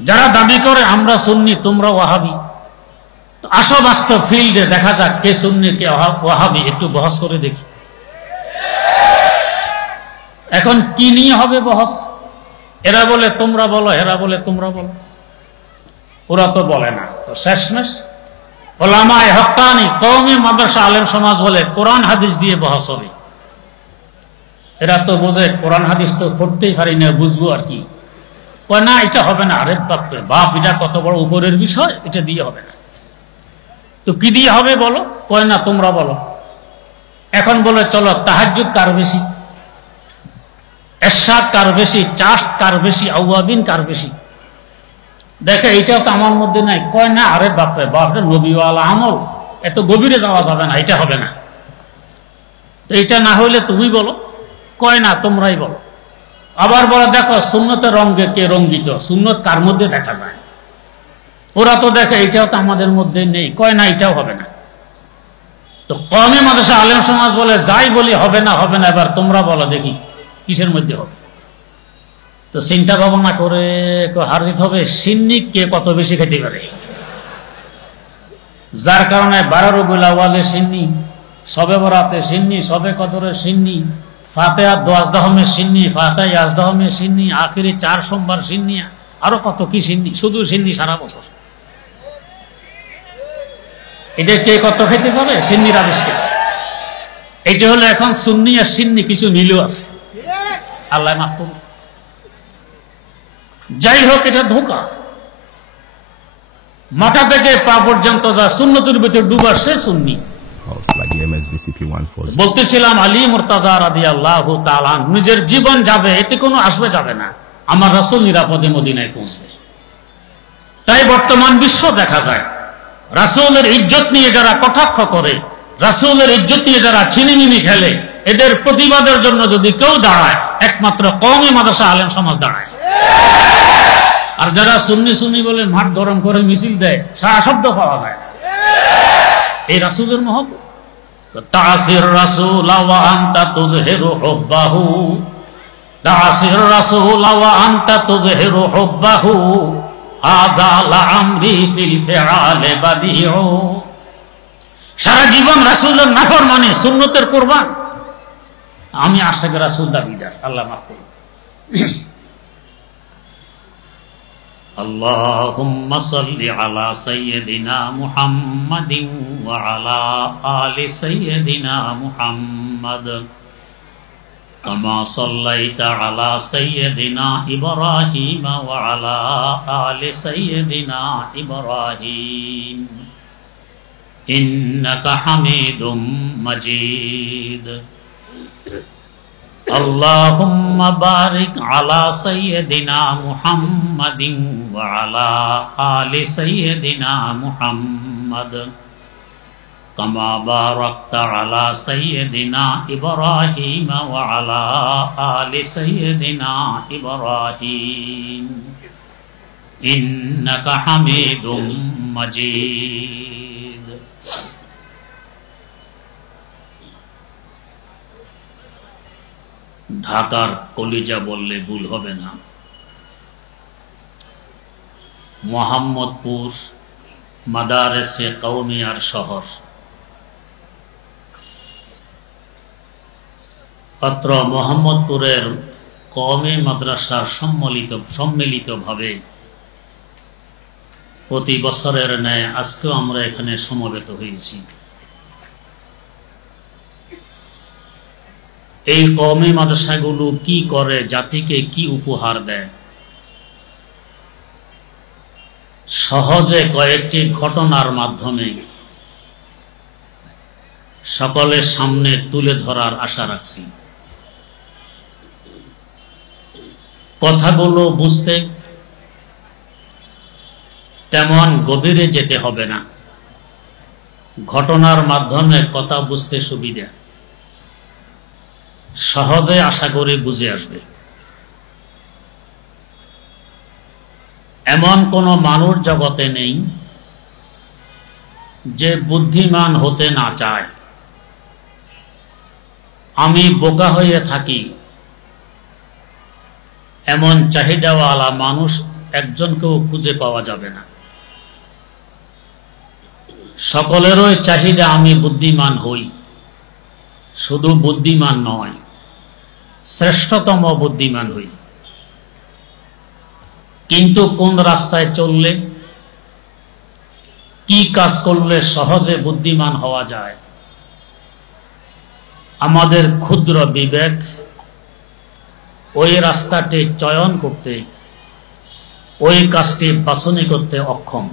যারা দাবি করে আমরা সুন্নি তোমরা ওয়াহাবি, তো আসো বাস্তব ফিল্ডে দেখা যাক কে সুন্নি কে ওয়াহাবি, একটু বহস করে দেখি। এখন কি নিয়ে হবে বহস? এরা বলে তোমরা বলো, এরা বলে তোমরা বলো, ওরা তো বলে না। তো শেষমেশ ওলামায়ে হক্কানি কওমি মাদ্রাসা আলেম সমাজ বলে কোরআন হাদিস দিয়ে বহস হবে। এরা তো বোঝে কোরআন হাদিস তো পড়তেই পারি না, বুঝবো আর কি। কয় না এটা হবে না। আরে বাপরে বাপ, এটা কত বড় উপরের বিষয়, এটা দিয়ে হবে না। তো কি দিয়ে হবে বলো? কয় না তোমরা বলো। এখন বলে চলো তাহাজ্জুদ কার বেশি, এরশাদ কার বেশি, চাষ্ট কার বেশি, আউয়াবিন কার বেশি। দেখে এইটাও তো আমার মধ্যে নাই। কয় না আরে বাপরে বাপ, নবীওয়ালা আমল, এত গভীরে যাওয়া যাবে না, এটা হবে না। তো এটা না হইলে তুমি বলো। কয় না তোমরাই বলো। আবার বলে দেখো সুন্নতের রঙে কে রঙ্গিত, সুন্নত কার মধ্যে দেখা যায়। ওরা তো দেখে এটাও তো আমাদের মধ্যে নেই। কয় না এটাও হবে না। তো কওমি মাদ্রাসা আলেম সমাজ বলে যাই বলি হবে না, হবে না, এবার তোমরা বলো দেখি কিসের মধ্যে হবে। তো চিন্তা ভাবনা করে হার জিত হবে সিন্নি কে কত বেশি খেতে পারে। যার কারণে 12 রবিউল আউয়ালে সিন্নি, শবে বরাতে সিন্নি, শবে কদরে সিন্নি, ফাতিহা দোয়াজদাহমে সিন্নি, ফাতিহা ইয়াজদাহমে সিন্নি, আখিরি 4 সোমবার সিন্নি, আরো কত কি সিন্নি, শুধু সিন্নি সারা বছর। এটা কে কত খেতে পারে? সিন্নির আবিষ্কার। এটা হলো এখন সুন্নি আর সিন্নি কিছু মিলও আছে, আল্লাহ মাফ করুন। যাই হোক, এটা ধোঁকা। মাথা থেকে পা পর্যন্ত যা সুন্নতের ভিতরে ডুবা সে সুন্নি। বলতেছিলাম আলী মুর্তাজা রাদিয়াল্লাহু তাআলা নিজের জীবন যাবে, এতে কোনো আসবে যাবে না, আমার রাসূল নিরাপদে মদিনায় পৌঁছবে। তাই বর্তমান বিশ্ব দেখা যায় রাসূলের ইজ্জত নিয়ে যারা কটাক্ষ করে, রাসূলের ইজ্জত নিয়ে যারা ছিনিমিনি খেলে, এদের প্রতিবাদের জন্য যদি কেউ দাঁড়ায়, একমাত্র কওমি মাদ্রাসা আলেম সমাজ দাঁড়ায়। আর যারা সুন্নি সুন্নি বলে মাঠ গরম করে মিছিল দেয়, সারা শব্দ পাওয়া যায় না। এই রাসূলের মহব্বত, তাসির রাসূল ওয়া আনতা তুযহিরু হুব্বাহু, তাসির রাসূল ওয়া আনতা তুযহিরু হুব্বাহু, হাযা লা আমরি ফিল ফিআলে বাদিউ। সারা জীবন রাসূলের নাফরমানি, সুন্নতের কুরবান। আমি আশিক রাসূল দাবিদার, আল্লাহ মাফ করুন। আল্লাহুম্মা সাল্লি আলা সাইয়্যিদিনা মুহাম্মাদিন ওয়া আলা আলি সাইয়্যিদিনা মুহাম্মাদ কামা সাল্লাইতা আলা সাইয়্যিদিনা ইব্রাহিম ওয়া আলা আলি সাইয়্যিদিনা ইব্রাহিম ইন্নাকা হামিদুম মাজিদ। আল্লাহুম্মা বারিক আলা সাইয়্যিদিনা মুহাম্মাদিন ওয়া আলা আলি সাইয়্যিদিনা মুহাম্মাদ কামা বারাকতা আলা সাইয়্যিদিনা ইব্রাহিম ওয়া আলা আলি সাইয়্যিদিনা ইব্রাহিম ইন্নাকা হামিদুম মাজিদ। ঢাকার কলিজা বললে ভুল হবে না। মোহাম্মদপুর মাদারেসে কওমিয়ার শহর। অত্র মোহাম্মদপুরের কওমি মাদ্রাসার সম্মিলিতভাবে প্রতি বছরের ন্যায় আজকেও আমরা এখানে সমবেত হয়েছি। এই কওমি মাদ্রাসাগুলো কি করে, জাতিকে কি উপহার দেয়, সহজে কয়েকটি ঘটনার মাধ্যমে সকলের সামনে তুলে ধরার আশা রাখছি। কথাগুলো বুঝতে তেমন গভীরে যেতে হবে না, ঘটনার মাধ্যমে কথা বুঝতে সুবিধা, সহজে আশা করি বুঝে আসবে। এমন কোন মানুষ জগতে নেই যে বুদ্ধিমান হতে না চায়। আমি বোকা হয়ে থাকি এমন চাহিদাওয়ালা মানুষ একজনকেও খুঁজে পাওয়া যাবে না। সকলেরই চাহিদা আমি বুদ্ধিমান হই, শুধু বুদ্ধিমান নয়, শ্রেষ্ঠতম বুদ্ধিমান হই। কিন্তু কোন রাস্তায় চললে, কি কাজ করলে সহজে বুদ্ধিমান হওয়া যায়, আমাদের ক্ষুদ্র বিবেক ওই রাস্তাটি চয়ন করতে, ওই কাজটি বাছনি করতে অক্ষম।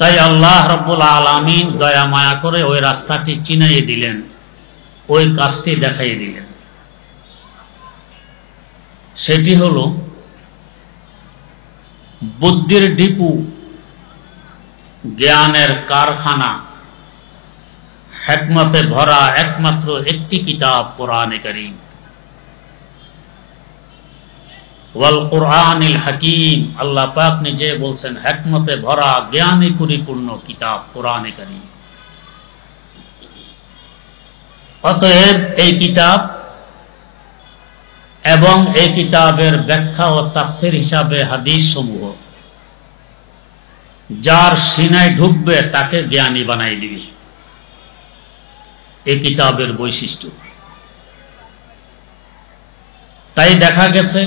তাই আল্লাহ রাব্বুল আলামিন দয়া মায়া করে ওই রাস্তাটি চিনাইয়ে দিলেন, ওই কাজটি দেখাইয়ে দিলেন। সেটি হলো বুদ্ধির ডিপু, জ্ঞানের কারখানা, হিকমতে ভরা একমাত্র একটি কিতাব কোরআনে কারীম। ওয়াল কুরআনিল হাকীম, আল্লাহ পাক নিজে বলছেন হিকমতে ভরা জ্ঞানে পরিপূর্ণ কিতাব কোরআনে কারীম। অতএব এই কিতাব এবং এই কিতাবের ব্যাখ্যা ও তাফসীর হিসাবে হাদিস সমূহ যার সিনায় ঢুকবে তাকে জ্ঞানী বানাই দিবে, এই কিতাবের বৈশিষ্ট্য। তাই দেখা গেছে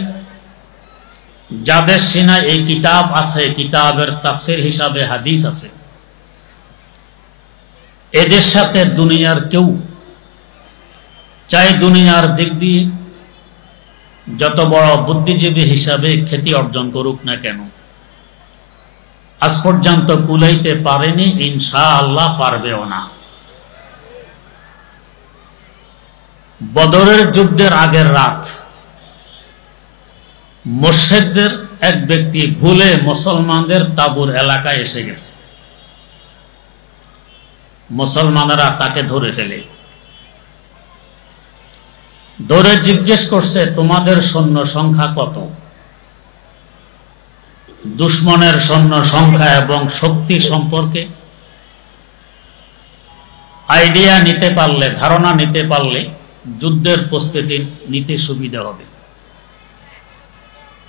যাদের সিনায় এই কিতাব আছে, কিতাবের তাফসীর হিসাবে হাদিস আছে, এদের সাথে দুনিয়ার কেউ, চাই দুনিয়ার দিক দিয়ে যত বড় বুদ্ধিজীবী হিসাবে খ্যাতি অর্জন করুক না কেন, আজ পর্যন্ত কুলাইতে পারেনি, ইনশাআল্লাহ পারবেও না। বদরের যুদ্ধের আগের রাত মুশরিকদের এক ব্যক্তি ভুলে মুসলমানদের তাঁবুর এলাকায় এসে গেছে। মুসলমানেরা তাকে ধরে ফেলে, ধরে জিজ্ঞেস করছে তোমাদের সৈন্য সংখ্যা কত? দুশমনের সৈন্য সংখ্যা এবং শক্তি সম্পর্কে আইডিয়া নিতে পারলে, ধারণা নিতে পারলে যুদ্ধের প্রস্তুতি নিতে সুবিধা হবে।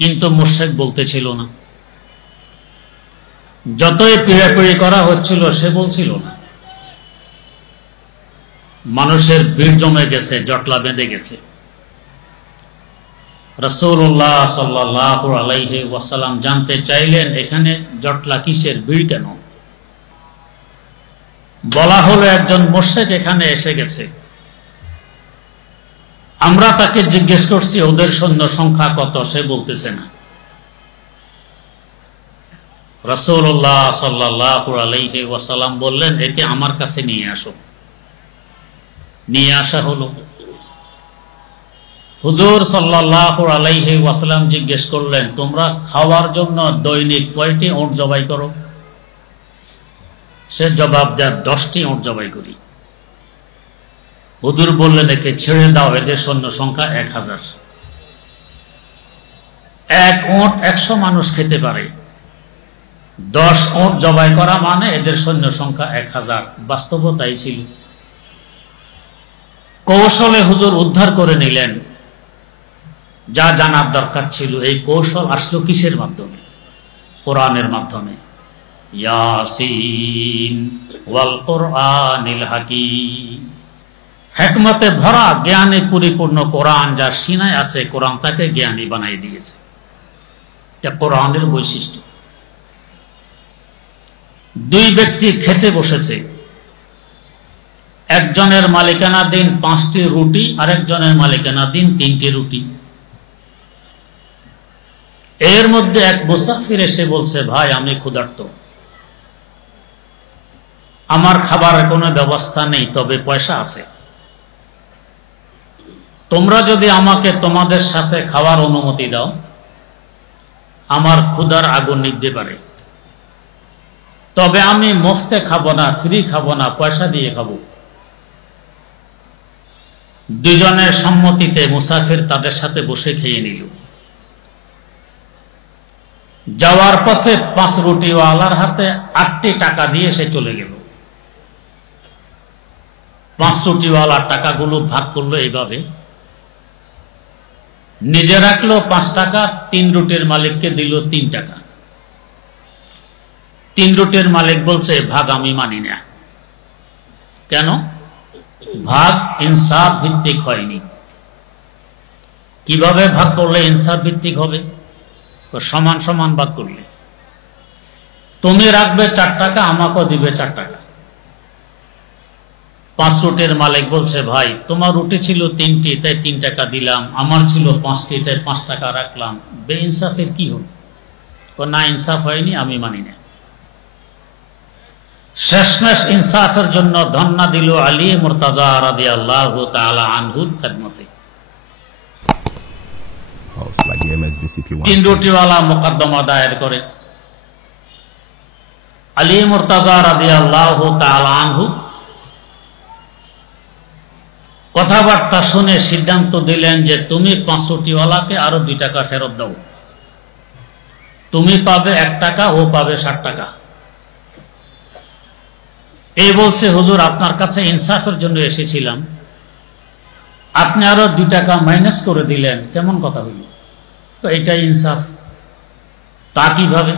কিন্তু মুশরিক বলতেছিল না, যতই পিড়াপিড়ি করা হচ্ছিল সে বলছিল না। মানুষের ভিড় জমে গেছে, জটলা বেঁধে গেছে। রাসূলুল্লাহ সাল্লাল্লাহু আলাইহি ওয়াসাল্লাম জানতে চাইলেন এখানে জটলা কিসের, ভিড় কেন? বলা হলো একজন মুশরিক এখানে এসে গেছে, আমরা তাকে জিজ্ঞেস করছি ওদের সৈন্য সংখ্যা কত, সে বলতেছে না। রাসূলুল্লাহ সাল্লাল্লাহু আলাইহি ওয়াসাল্লাম বললেন একে আমার কাছে নিয়ে আসো। নিয়ে আসা হলো। হুজুর সাল্লাল্লাহু আলাইহি ওয়াসাল্লাম জিজ্ঞেস করলেন তোমরা খাওয়ার জন্য দৈনিক কয়টি উট জবাই করো? সে জবাব দেয় 10টি উট জবাই করি। হুজুর বললেন একে ছেড়ে দাও, এদের সৈন্য সংখ্যা 1000। এক উট 100 মানুষ খেতে পারে, 10 উট জবাই করা মানে এদের সৈন্য সংখ্যা 1000। বাস্তবতাই ছিল। কৌশলে হুজুর উদ্ধার করে নিলেন যা জানার দরকার ছিল। এই কৌশল আসলো কিসের মাধ্যমে? কোরআনের মাধ্যমে। ইয়াসিন ওয়াল কুরআনিল হাকীম, হিকমতে ভরা জ্ঞানে পরিপূর্ণ কোরআন যার সিনায় আছে, কোরআন তাকে জ্ঞানী বানাই দিয়েছে। এটা কোরআনের বৈশিষ্ট্য। দুই ব্যক্তি খেতে বসেছে, একজনের মালিকানাধীন 5টি রুটি, আরেকজনের মালিকানাধীন 3টি রুটি। এর মধ্যে এক মুসাফির এসে বলছে ভাই আমি ক্ষুধার্ত, আমার খাবারের কোনো ব্যবস্থা নেই, তবে পয়সা আছে। তোমরা যদি আমাকে তোমাদের সাথে খাওয়ার অনুমতি দাও, আমার ক্ষুধার আগুন নিভতে পারে। তবে আমি মুফতে খাবো না, ফ্রি খাবো না, পয়সা দিয়ে খাবো। দুজনের সম্মতিতে মুসাফির তাদের সাথে বসে খেয়ে নিল। যাওয়ার পথে 5 রুটিওয়ালার হাতে 8টি টাকা দিয়ে সে চলে গেল। 5 রুটিওয়ালার টাকাগুলো ভাগ করলো এইভাবে, নিজে রাখলো 5 টাকা, 3 রুটির মালিককে দিল 3 টাকা। 3 রুটির মালিক বলছে, ভাগ আমি মানি না। কেন? ভাগ ইনসাফ ভিত্তিক হয়নি। কিভাবে ভাগ করলে ইনসাফ ভিত্তিক হবে? সমান সমান ভাগ করলে। তুমি রাখবে 4 টাকা, আমাকেও দিবে 4 টাকা। 5 রুটির মালিক বলছে, ভাই তোমার রুটি ছিল 3টি, তাই 3 টাকা দিলাম, আমার ছিল 5টি, তাই 5 টাকা রাখলাম। বেইনসাফের কি হল? না, ইনসাফ হয়নি, আমি মানি না। শেষমেশ ইনসাফের জন্য ধন্না দিল আলী মুর্তাজা রাদিয়াল্লাহু তাআলা আনহুর খেদমতে। 3 রুটিওয়ালা মোকদ্দমা দায়ের করে। আলী মুর্তাজা রাদিয়াল্লাহু তাআলা আনহু কথাবার্তা শুনে সিদ্ধান্ত দিলেন যে তুমি 5 রুটিওয়ালাকে আরো 2 টাকা ফেরত দাও। তুমি পাবে 1 টাকা, ও পাবে 60 টাকা। এই বলছে, হুজুর আপনার কাছে ইনসাফের জন্য এসেছিলাম, আপনি আরো 2 টাকা মাইনাস করে দিলেন, কেমন কথা হইল? তো এটাই ইনসাফ। তা কিভাবে?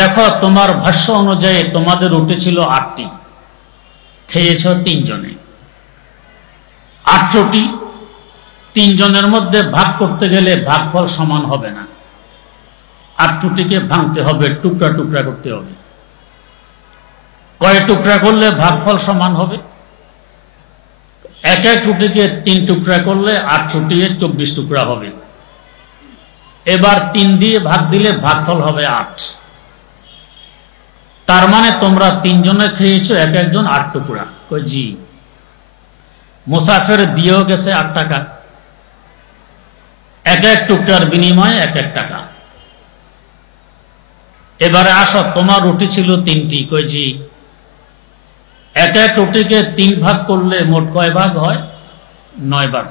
দেখো, তোমার ভাষ্য অনুযায়ী তোমাদের রুটি ছিল 8টি, খেয়েছ 3 জনে। 8 রুটি 3 জনের মধ্যে ভাগ করতে গেলে ভাগফল সমান হবে না। 8 রুটিকে ভাঙতে হবে, টুকরা টুকরা করতে হবে। কয় টুকরা করলে ভাগফল সমান হবে? এক এক রুটিকে 3 টুকরা করলে 8 রুটি 24 টুকরা হবে। এবার 3 দিয়ে ভাগ দিলে ভাগফল হবে 8। তার মানে তোমরা 3 জনে খেয়েছো, এক একজন 8 টুকরা। জি। মুসাফির দিয়েও গেছে 8 টাকা, এক এক টুকরার বিনিময়ে 1 টাকা। এবারে আসো, তোমার রুটি ছিল 3টি। জি। এক এক রুটিকে 3 ভাগ করলে মোট কয় ভাগ হয়? 9 ভাগ।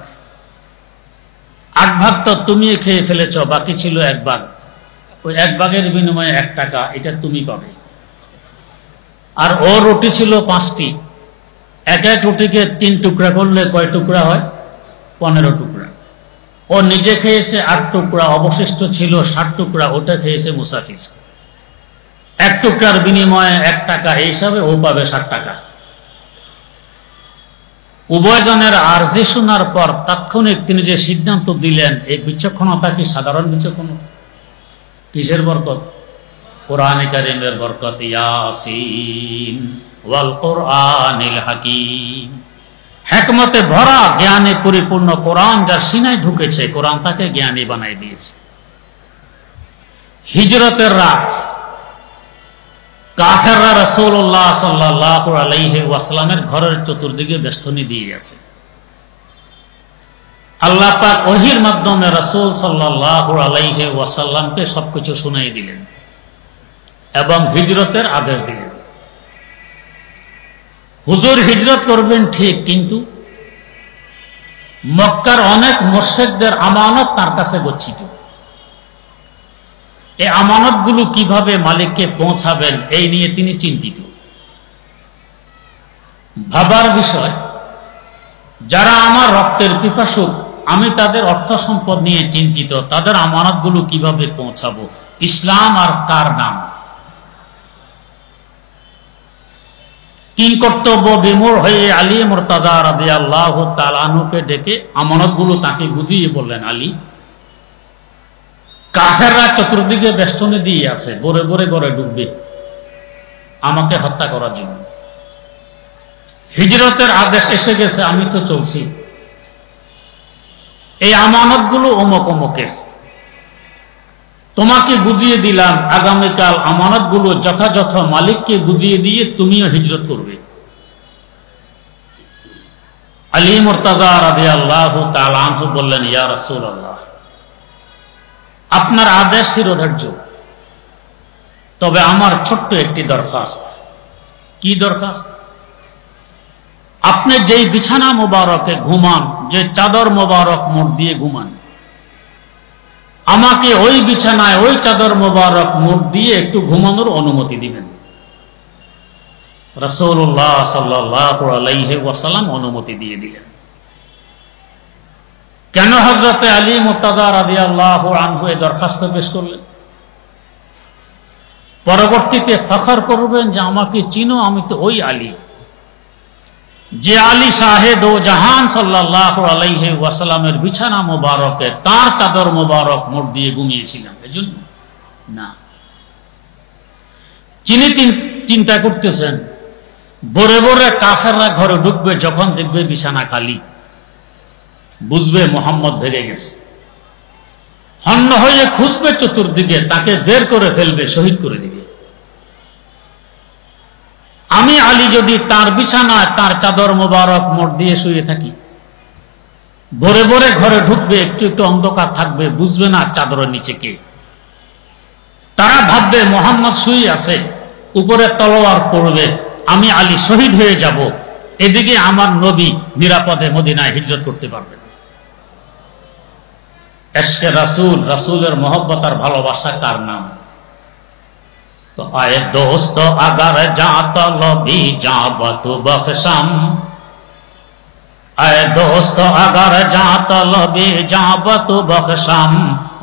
8 ভাগ তো তুমি খেয়ে ফেলেছ, বাকি ছিল 1 ভাগ। ওই 1 ভাগের বিনিময়ে 1 টাকা, এটা তুমি পাবে। আর ও রুটি ছিল 5টি, এক এক রুটিকে 3 টুকরা করলে কয় টুকরা হয়? 15 টুকরা। ও নিজে খেয়েছে 8 টুকরা, অবশিষ্ট ছিল 60 টুকরা, ওটা খেয়েছে মুসাফির। 1 টুকরার বিনিময়ে 1 টাকা, এই হিসাবে ও পাবে 60 টাকা। উভয়জনের আরজি শোনার পর তাৎক্ষণিক তিনি যে সিদ্ধান্ত দিলেন, এই বিচক্ষণতা কি সাধারণ বিচক্ষণতা? কিসের বরকত? কোরআনে কারীমের বরকত। ইয়াসিন ওয়াল কোরআনিল হাকিম। হিকমতে ভরা, জ্ঞানে পরিপূর্ণ কোরআন যার সিনায় ঢুকেছে, কোরআন তাকে জ্ঞানী বানাই দিয়েছে। হিজরতের রাত কাফেররা রাসূলুল্লাহ সাল্লাল্লাহু আলাইহি ওয়াসাল্লামের ঘরের চতুর্দিকে বেষ্টনী দিয়ে আছে। আল্লাহ পাক ওহীর মাধ্যমে রাসূল সাল্লাল্লাহু আলাইহি ওয়াসাল্লামকে সবকিছু শুনাই দিলেন এবং হিজরতের আদেশ দিলেন। হুজুর হিজরত করবেন ঠিক, কিন্তু মক্কার অনেক মুশরিকদের আমানত তার কাছে গচ্ছিত। এই আমানতগুলো কিভাবে মালিককে পৌঁছাবেন, এই নিয়ে তিনি চিন্তিত। ভাবার বিষয়, যারা আমার রক্তের পিপাসুক, আমি তাদের অর্থ সম্পদ নিয়ে চিন্তিত, তাদের আমানতগুলো কিভাবে পৌঁছাবো? ইসলাম আর কার নাম? কিংকর্তব্য বিমূঢ় হয়ে আলী মুর্তাজা রাদিয়াল্লাহু তাআলা আনহুকে ডেকে আমানতগুলো তাকে বুঝিয়ে বললেন, আলী, কাফেররা চতুর্দিকে বেষ্টনী দিয়ে আছে, বরে বরে ঘরে ঢুকবে আমাকে হত্যা করার জন্য। হিজরতের আদেশ এসে গেছে, আমি তো চলছি। এই আমানতগুলো অমুক অমুকের, তোমাকে বুঝিয়ে দিলাম, আগামীকাল আমানতগুলো যথাযথ মালিককে বুঝিয়ে দিয়ে তুমিও হিজরত করবে। আলী মুর্তাজা রাদিয়াল্লাহু তাআলা আনহু বললেন, ইয়া রাসূলুল্লাহ, আপনার আদেশ শিরোধার্য, তবে আমার ছোট্ট একটি দরখাস্ত। কি দরখাস্ত? আপনি যেই বিছানা মোবারকে ঘুমান, যে চাদর মোবারক মোড় দিয়ে ঘুমান, আমাকে ওই বিছানায় ওই চাদর মোবারক মোড় দিয়ে একটু ঘুমানোর অনুমতি দিবেন। রাসূলুল্লাহ সাল্লাল্লাহু আলাইহি ওয়াসাল্লাম অনুমতি দিয়ে দিলেন। কেন হযরতে আলী মুর্তাজা রাদিয়াল্লাহু আনহু এই দরখাস্ত পেশ করলেন? পরবর্তীতে ফখর করবেন যে আমাকে চিনো, আমি তো ওই আলী, যে আলী শাহেদ ও জাহান সাল্লাল্লাহু আলাইহি ওয়াসাল্লামের বিছানা মোবারকে তার চাদর মোবারক মোড় দিয়ে ঘুমিয়েছিলাম, এজন্য না। যিনি চিন্তা করতেছেন ভোরে ভোরে কাফেররা ঘরে ঢুকবে, যখন দেখবে বিছানা খালি, বুঝবে মোহাম্মদ ভেগে গেছে, হন্য হয়ে খুঁজবে চতুর্দিকে, তাকে বের করে ফেলবে, শহীদ করে দিবে। আমি আলী যদি তার বিছানায় তার চাদর মোবারক মোড় দিয়ে শুয়ে থাকি, ভোরে ভোরে ঘরে ঢুকবে, একটু একটু অন্ধকার থাকবে, বুঝবে না চাদরের নিচে কে। তারা ভাববে মোহাম্মদ শুয়ে আছে, উপরে তলোয়ার পড়বে, আমি আলী শহীদ হয়ে যাব, এদিকে আমার নবী নিরাপদে মদিনায় হিজরত করতে পারবেন। এশকে রাসূল, রাসূলের মহব্বত আর ভালোবাসা কার নাম? তো আয়ে দোস্ত আগার যা তলবি যাবত বখশম, আয়ে দোস্ত আগার যা তলবি যাবত বখশম,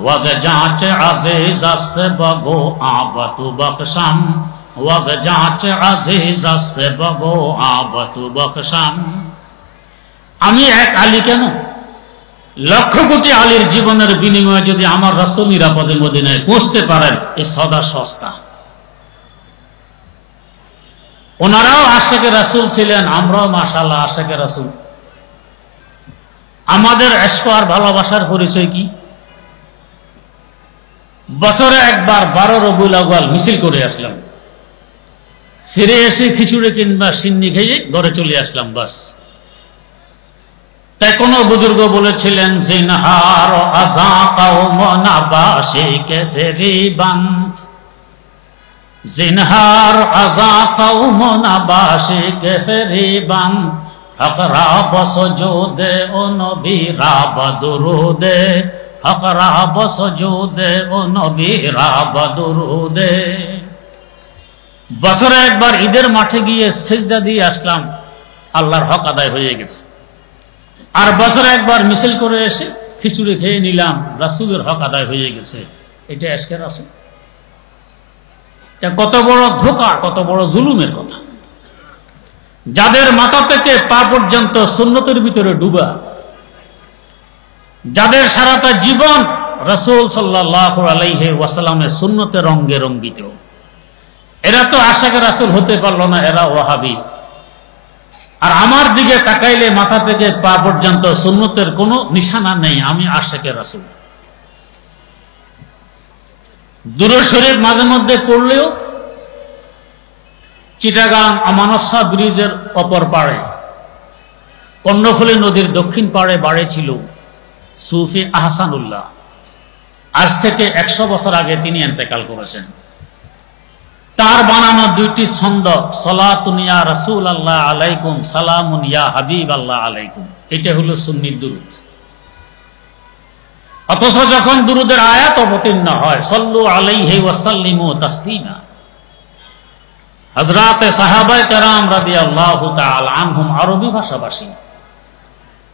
ওয়াজ যাচ আজিজ আস্ত বগো আবত বখশম, ওয়াজ যাচ আজিজ আস্ত বগো আবত বখশম। আমি এক আলী কেন, লক্ষ কোটি আলীর জীবনের বিনিময়ে যদি আমার রাসূল নিরাপদে মদিনায় পৌঁছতে পারেন, এই সদা সস্তা। ওনারাও আশিকে রাসূল ছিলেন, আমরাও মাশাআল্লাহ আশিকে রাসূল। আমাদের ইশক আর ভালোবাসার পরিচয় কি? বছরে একবার 12 রবিউল আউয়াল মিছিল করে আসলাম, ফিরে এসে খিচুড়ি কিংবা সিন্নি খেয়ে ঘরে চলে আসলাম, বাস। তাই কোন বুজুর্গ বলেছিলেন, জিনহার আযা কওম নাবাশিকে ফেরিবান, জিনহার আযা কওম নাবাশিকে ফেরিবান, ফকরা বসজুদে ও নবী রাব দুরুদে, ফকরা বসজুদে ও নবী রাব দুরুদে। বছরে একবার ঈদের মাঠে গিয়ে সিজদা দিয়ে আসলাম, আল্লাহর হক আদায় হয়ে গেছে। আর বছরে একবার মিছিল করে এসে খিচুড়ি খেয়ে নিলাম, রাসূলের হক আদায় হয়ে গেছে। এটা ইশকে রাসূল। এটা কত বড় ধোঁকা, কত বড় জুলুমের কথা। যাদের মাথা থেকে পা পর্যন্ত সুন্নতের ভিতরে ডুবা, যাদের সারাটা জীবন রাসূল সাল্লাল্লাহু আলাইহি ওয়াসাল্লামের সুন্নতে রঙ্গে রঙ্গিত, এরা তো আশিকে রাসূল হতে পারলো না, এরা ওয়াহাবি। আর আমার দিকে তাকাইলে মাথা থেকে পা পর্যন্ত সুন্নতের কোনো নিশানা নেই, আমি আশিকে রাসূল। দুরূদ শরীফ মাঝে মধ্যে পড়লেও চিটাগাং আমানত শাহ ব্রিজের অপর পাড়ে, কর্ণফুলী নদীর দক্ষিণ পাড়ে বাড়ি ছিল সুফি আহসানুল্লাহ। আজ থেকে 100 বছর আগে তিনি ইন্তেকাল করেছেন। তার বানানো 2টি ছন্দ, সালাতুন ইয়া রাসূলুল্লাহ আলাইকুম, সালামুন ইয়া হাবিবাল্লাহ আলাইকুম, এটা হলো সুন্নি দুরূদ। অথচ যখন দুরূদের আয়াত অবতীর্ণ হয়, সাল্লু আলাইহি ওয়া সাল্লিমু তাসলিমা, হযরতে সাহাবায়ে কেরাম রাদিয়াল্লাহু তাআলা আনহুম আরবি ভাষাভাষী,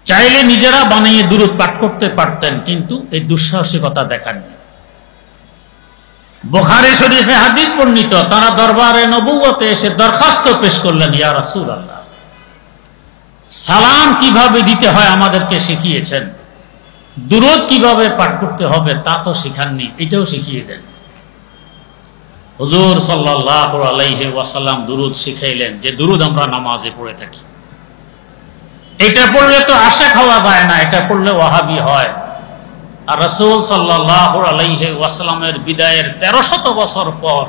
চাইলে নিজেরা বানিয়ে দুরূদ পাঠ করতে পারতেন, কিন্তু এই দুঃসাহসিকতা দেখাননি। বুখারী শরীফে হাদিস বর্ণিত, তারা দরবারে নবুয়তে এসে দরখাস্ত পেশ করলেন, ইয়া রাসূলুল্লাহ, সালাম কিভাবে দিতে হয় আমাদেরকে শিখিয়েছেন, দুরূদ কিভাবে পাঠ করতে হবে তা তো শিখাননি, এটাও শিখিয়ে দেন। হুজুর সাল্লাল্লাহু আলাইহি ওয়াসাল্লাম দুরূদ শিখাইলেন, যে দুরূদ আমরা নামাজে পড়ে থাকি। এটা পড়লে তো আশিক হওয়া যায় না, এটা পড়লে ওয়াহাবি হয়। আর রাসূল সাল্লাল্লাহু আলাইহি ওয়াসাল্লামের বিদায়ের 1300 বছর পর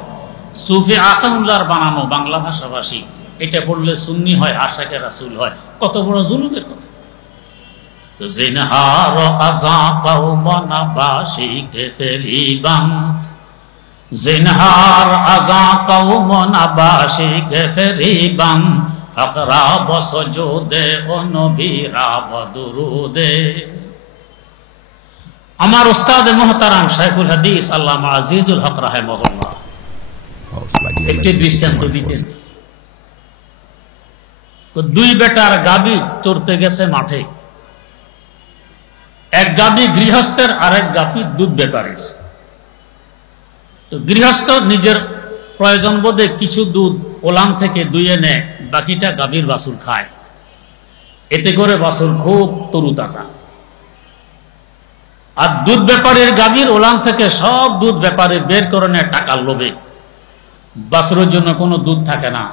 সুফি আহসানুল্লাহর বানানো বাংলা ভাষাভাষী, এটা পড়লে সুন্নি হয়, আশিকে রাসূল হয়। কত বড় জুলুমের কথা। জিনহার আযা কওম নাবাশিকে ফেরিবান, জিনহার আযা কওম নাবাশিকে ফেরিবান, ফকরা বসজুদে ও নবী রাব দুরুদে। আমার উস্তাদ মুহতারাম শাইখুল হাদিস আল্লামা আজিজুল হক রাহিমাহুল্লাহ একটি দৃষ্টান্ত দিতেন। 2 বেটার গাবি চড়তে গেছে মাঠে, এক গাভী গৃহস্থের, আরেক গাভী দুধ ব্যাপারীর। তো গৃহস্থ নিজের প্রয়োজন বোধে কিছু দুধ ওলান থেকে দুইয়ে নেয়, বাকিটা গাভীর বাছুর খায়। এতে করে বাছুর খুব তরুতাজা। আর দুধ ব্যাপারীর গাভীর ওলান থেকে সব দুধ ব্যাপারী বের করে নেয় টাকার লোভে। বাছুরের জন্য কোনো দুধ থাকে না,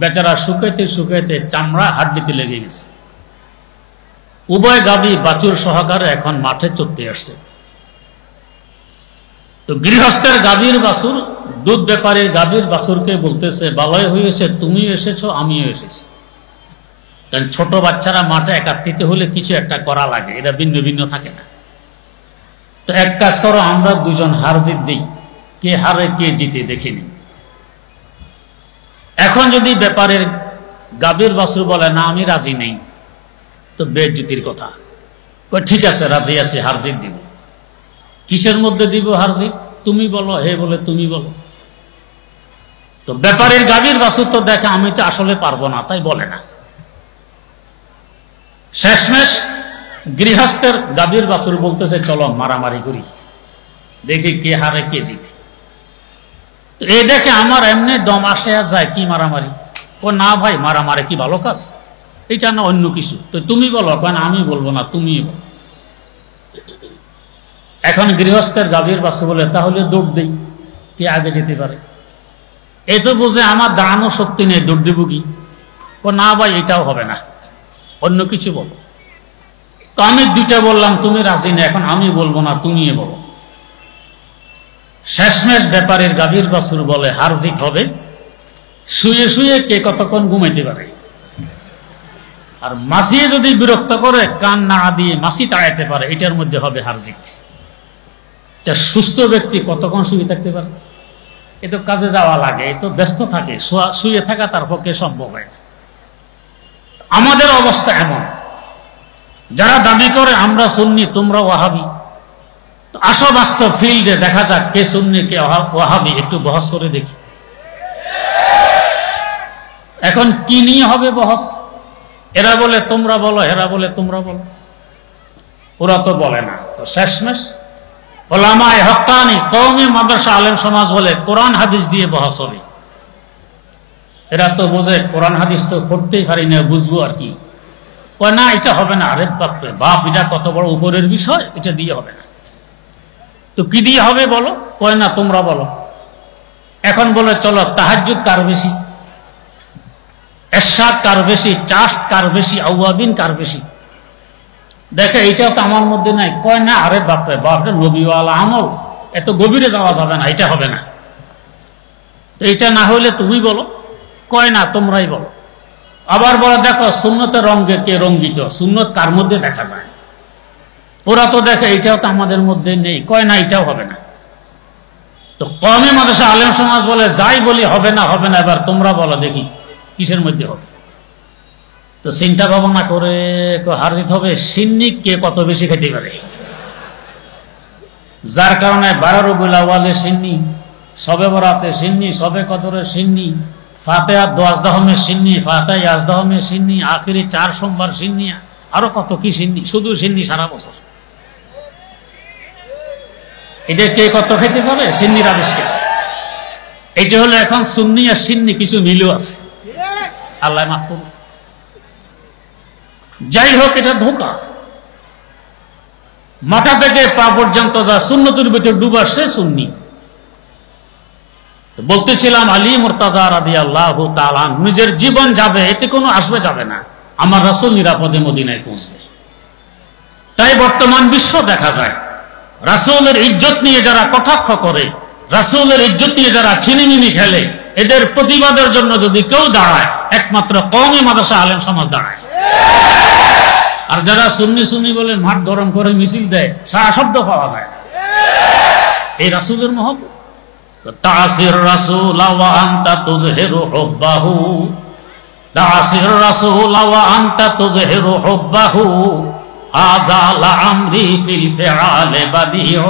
বেচারা শুকাইতে শুকাইতে চামড়া হাড্ডিতে লেগে গেছে। উভয় গাভী বাছুর সহকারে এখন মাঠে চড়তে আসছে। তো গৃহস্থের গাভীর বাছুর দুধ ব্যাপারীর গাভীর বাছুরকে বলতেছে, ভালোই হয়েছে তুমি এসেছো, আমিও এসেছি। কারণ ছোট বাচ্চারা মাঠে একাত্রিত হলে কিছু একটা করা লাগে, এরা ভিন্ন ভিন্ন থাকে না। তো এক কাজ করো, আমরা দুজন হার জিত দিই, কে হারে কে জিতে দেখিনি। এখন যদি ব্যাপারের গাভীর বাছুর বলে না আমি রাজি নেই, তো বেজ্জতির কথা। ঠিক আছে রাজি আছে, হার জিত দিব। কিসের মধ্যে দিব হার জিত? তুমি বলো, হে বলে তুমি বলো। তো ব্যাপারের গাভীর বাছুর তো দেখে আমি তো আসলে পারবো না, তাই বলে না। শেষমেশ গৃহস্থের গাভীর বাছুর বলতেছে চলো মারামারি করি, দেখি কে হারে কে জিতে। তো এই দেখে আমার এমনি দম আসে আর যায়, কি মারামারি? ও না ভাই, মারামারি কি ভালো কাজ? এটা না অন্য কিছু। তো তুমি বলো। কেন আমি বলবো না, তুমি বলো। এখন গৃহস্থের গাভীর বাছুর বলে তাহলে দৌড় দেই, কে আগে যেতে পারে। এই তো বুঝে আমার দাঁড়ানো শক্তি নেই, দৌড় দেবো কি? ও না ভাই, এটাও হবে না, অন্য কিছু বলো। তো আমি দুইটা বললাম, তুমি রাজি না, এখন আমি বলবো না, তুমি বলো। শেষমেশ ব্যাপারের গাভীর বাছুর বলে হার জিত হবে শুয়ে শুয়ে কে কতক্ষণ ঘুমাইতে পারে। আর মাসিয়ে যদি বিরক্ত করে কান না দিয়ে মাসি তাড়াইতে পারে, এটার মধ্যে হবে হার জিত। সুস্থ ব্যক্তি কতক্ষণ শুয়ে থাকতে পারে? এ তো কাজে যাওয়া লাগে, এ তো ব্যস্ত থাকে, শুয়ে থাকা তার পক্ষে সম্ভব হয় না। আমাদের অবস্থা এমন, যারা দাবি করে আমরা সুন্নি তোমরা ওয়াহাবি, তো আসো বাস্তব ফিল্ডে দেখা যাক কে সুন্নি কে ওয়াহাবি, একটু বহস করে দেখি। এখন কি নিয়ে হবে বহস? এরা বলে তোমরা বলো, এরা বলে তোমরা বলো, ওরা তো বলে না। তো শেষমেশ ওলামায়ে হক্কানি কওমি মাদ্রাসা আলেম সমাজ বলে কোরআন হাদিস দিয়ে বহস হবে। এরা তো বোঝে কোরআন হাদিস তো পড়তেই পারি না, বুঝবো আর কি। কয় না এটা হবে না। আরে বাপ, এটা কত বড় উপরের বিষয়, এটা দিয়ে হবে না। তো কি দিয়ে হবে বলো? কয় না তোমরা বলো। এখন বলে চলো তাহাজ্জুদ কার বেশি, এরশাদ কার বেশি, চাষ্ট কার বেশি, আউয়াবিন কার বেশি। দেখে এইটাও তো আমার মধ্যে নাই। কয় না আরে বাপরে বাপ, নবীওয়ালা আমল, এত গভীরে যাওয়া যাবে না, এটা হবে না। তো এটা না হলে তুমি বলো। কয় না তোমরাই বলো। আবার বলে দেখো সুন্নতের রঙে কে রঙ্গিত, সুন্নত কার মধ্যে দেখা যায়। ওরা তো দেখে এটাও তো আমাদের মধ্যে নেই। কয় না এটাও হবে না। তো কওমি মাদ্রাসা আলেম সমাজ বলে যাই বলি হবে না, হবে না, এবার তোমরা বলো দেখি কিসের মধ্যে হবে। তো চিন্তা ভাবনা করে হার জিত হবে সিন্নি কে কত বেশি খেতে পারে। যার কারণে 12 রবিউল আউয়ালে সিন্নি, শবে বরাতে সিন্নি, শবে কদরে সিন্নি, ফাতিহা দোয়াজদাহমে সিন্নি, ফাতিহা ইয়াজদাহমে সিন্নি, আখিরি 4 সোমবার সিন্নি, আরো কত কি সিন্নি, শুধু সিন্নি সারা বছর। এটা কে কত খেতে পারে? সিন্নির আবিষ্কার। এটা হলো এখন সুন্নি আর সিন্নি কিছু মিলও আছে, আল্লাহ মাফ করুন। যাই হোক, এটা ধোঁকা। মাথা থেকে পা পর্যন্ত যা সুন্নতের ভিতরে ডুবা সে সুন্নি। বলতেছিলাম আলী মুর্তাজা রাদিয়াল্লাহু তাআলা নিজের জীবন যাবে, এতে কোনো আসবে যাবে না, আমার রাসূল নিরাপদে মদিনায় পৌঁছবে। তাই বর্তমান বিশ্ব দেখা যায় রাসূলের ইজ্জত নিয়ে যারা কটাক্ষ করে, রাসূলের ইজ্জত নিয়ে যারা ছিনিমিনি খেলে, এদের প্রতিবাদের জন্য যদি কেউ দাঁড়ায়, একমাত্র কওমি মাদ্রাসা আলেম সমাজ দাঁড়ায়। আর যারা সুন্নি সুন্নি বলে মাঠ গরম করে মিছিল দেয়, সারা শব্দ পাওয়া যায়। এই রাসূলের মহব্বত, তাসির রাসূল ওয়া আনতা তুযহিরু হুব্বাহু, তাসির রাসূল ওয়া আনতা তুযহিরু হুব্বাহু, হাযা লা আমরি ফিল ফিআলে বাদিউ।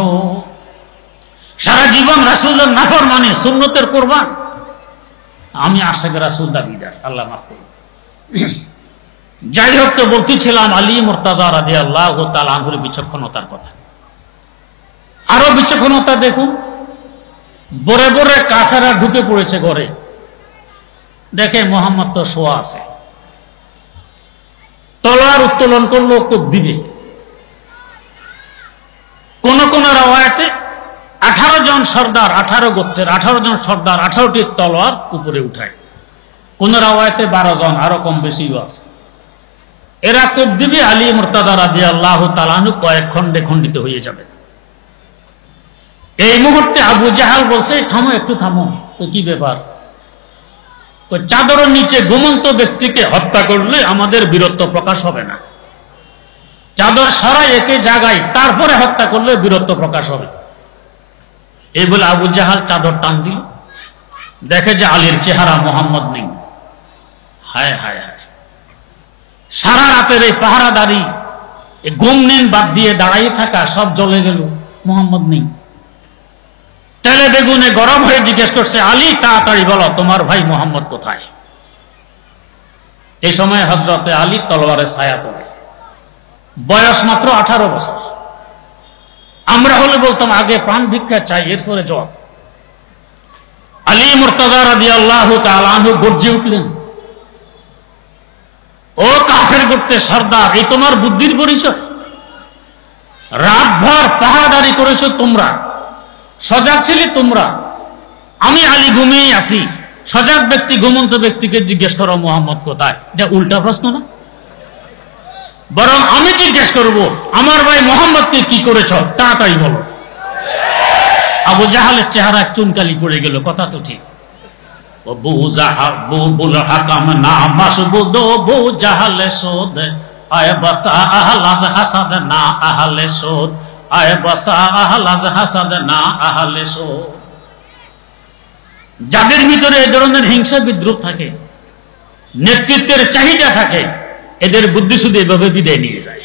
সারা জীবন রাসূলের নাফরমানি, সুন্নতের কুরবান, আমি আশিক রাসূল দাবিদার, আল্লাহ মাফ করুন। যাই হোক, তো বলতেছিলাম আলী মুর্তাজা রাদিয়াল্লাহু তাআলা আনহুর বিচক্ষণতার কথা। আরো বিচক্ষণতা দেখুন, বরে বরে কাফেররা ঢুকে পড়েছে ঘরে, দেখে মোহাম্মদ তো শোয়া আছে, তলোয়ার উত্তোলন করলো, কোপ দিবে। কোন কোন রাওয়ায়াতে 18 জন সর্দার, 18 গোত্রের 18 জন সর্দার 18টি তলোয়ার উপরে উঠায়, কোন রাওয়ায়াতে 12 জন, আরো কম বেশিও আছে। এরা কোপ দিবে, আলী মুর্তাজা রাদিয়াল্লাহু তাআলা আনহু কয়েক খণ্ডে খণ্ডিত হয়ে যাবে। এই মুহূর্তে আবু জাহাল বলছে, থামো, একটু থামো। তো কি ব্যাপার? চাদরের নিচে ঘুমন্ত ব্যক্তিকে হত্যা করলে আমাদের বীরত্ব প্রকাশ হবে না, চাদর সরাই একে জাগাই, তারপরে হত্যা করলে বীরত্ব প্রকাশ হবে। এই বলে আবু জাহাল চাদর টান দিল, দেখে যে আলীর চেহারা, মোহাম্মদ নেই। হায় হায় হায়, সারা রাতের এই পাহারাদারি, ঘুম নিন বাদ দিয়ে দাঁড়াই থাকা, সব জ্বলে গেল, মোহাম্মদ নেই। তেলে বেগুনে গরম হয়ে জিজ্ঞেস করছে, আলী তাড়াতাড়ি বলো তোমার ভাই মোহাম্মদ কোথায়? এই সময় হযরতে আলী তলোয়ারের ছায়া পড়ে, বয়স মাত্র 18 বছর। আমরা হলে বলতাম আগে প্রাণ ভিক্ষা চাই, এরপরে জবাব। আলী মুর্তাজা রাদিয়াল্লাহু তাআলা আনহু গর্জে উঠলেন, ও কাফের গোত্রের সর্দার, এই তোমার বুদ্ধির পরিচয়? রাতভর পাহারাদারি করেছো তোমরা, সজাগ ছিলে তোমরা, আমি আলী ঘুমিয়ে আছি। সজাগ ব্যক্তি ঘুমন্ত ব্যক্তিকে জিজ্ঞেস করো মোহাম্মদ কোথায়, এটা উল্টা প্রশ্ন না? বরং আমি জিজ্ঞেস করব, আমার ভাই মোহাম্মদকে কি করেছ, তাড়াতাড়ি বলো। আবু জাহালের চেহারা চুনকালি পড়ে গেল, কথা তো ঠিক। যাদের ভিতরে এ ধরনের হিংসা বিদ্রুপ থাকে, নেতৃত্বের চাহিদা থাকে, এদের বুদ্ধি শুধু এভাবে বিদায় নিয়ে যায়।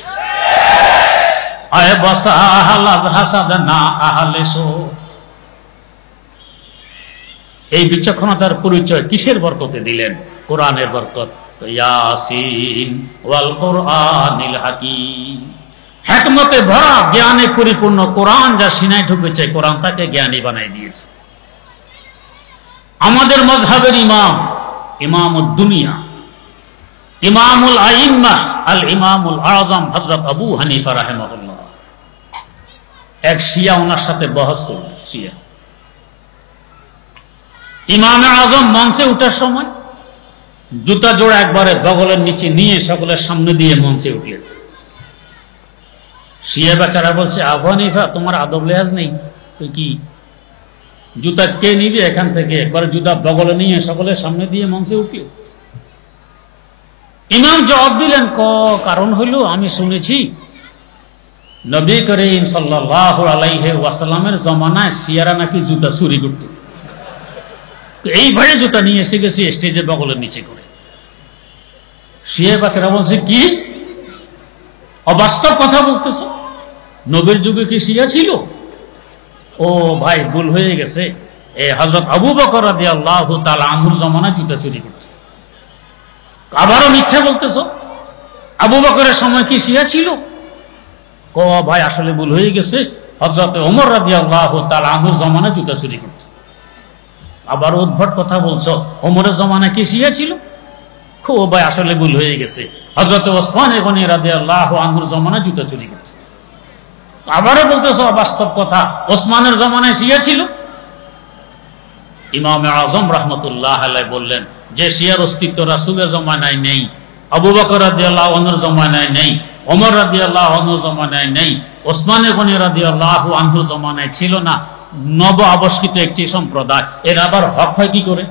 এই বিচক্ষণতার পরিচয় কিসের বরকতে দিলেন? কোরআনের বরকত। ইয়াসিন ওয়াল কোরআনিল হাকিম, হিকমতে ভরা, জ্ঞানে পরিপূর্ণ কোরআন যা সিনায় ঢুকেছে, কোরআন তাকে জ্ঞানী বানাই দিয়েছে। আমাদের মযহাবের ইমাম, ইমামুদ দুনিয়া, ইমামুল আইম্মাহ, আল ইমামুল আযম হযরত আবু হানিফা রাহিমাহুল্লাহ, এক শিয়া ওনার সাথে বহস করলেন। শিয়া ইমামে আযম মঞ্চে উঠার সময় জুতা জোড়া একবারে বগলের নিচে নিয়ে সকলের সামনে দিয়ে মঞ্চে উঠলেন। শিয়া বেচারা বলছে, আবু হানিফা তোমার আদব লেহাজ নেই, তুই কি জুতা কে নিবি এখান থেকে? একবারে জুতা বগলে নিয়ে সকলের সামনে দিয়ে মঞ্চে উঠল। ইমাম জবাব দিলেন, কারণ হইল আমি শুনেছি নবী করিম সাল্লাল্লাহু আলাইহি ওয়াসাল্লামের জমানায় শিয়ারা নাকি জুতা চুরি করত, এই ভয়ে জুতা নিয়ে এসে গেছি স্টেজে বগলের নিচে করে। শিয়া বাচ্চারা বলছে, কি অবাস্তব কথা বলতেছ? নবীর যুগে কি শিয়া ছিল? ও ভাই, ভুল হয়ে গেছে, হযরত আবু বকর রাদিয়াল্লাহু তাআলা আনহুর জমানায় জুতা চুরি করত। আবারও মিথ্যা বলতেছ, আবু বকরের সময় কি শিয়া ছিল? ভাই আসলে ভুল হয়ে গেছে, হযরত ওমর রাদিয়াল্লাহু তাআলা আনহুর জমানায় জুতা চুরি করত। আবার উদ্ভট কথা বলছো, ওমরের জমানায় কি শিয়া ছিল? ভাই আসলে ভুল হয়ে গেছে, হযরত ওসমান গনি রাদিয়াল্লাহু আনহুর জমানায় জুতা চুরি করত। আবারও বলতেছ অবাস্তব কথা, ওসমানের জমানায় শিয়া ছিল। ইমামে আযম রাহমাতুল্লাহ আলাইহি বললেন, যে শিয়ার অস্তিত্ব রাসূলের জমানায় নেই, আবু বকর রাদিয়াল্লাহু আনহুর জমানায় নেই, ওমর রাদিয়াল্লাহু আনহুর জমানায় নেই, ওসমান গনি রাদিয়াল্লাহু আনহুর জমানায় ছিল না, নব আবিষ্কৃত একটি সম্প্রদায়, এর আবার হক হয় কি করে?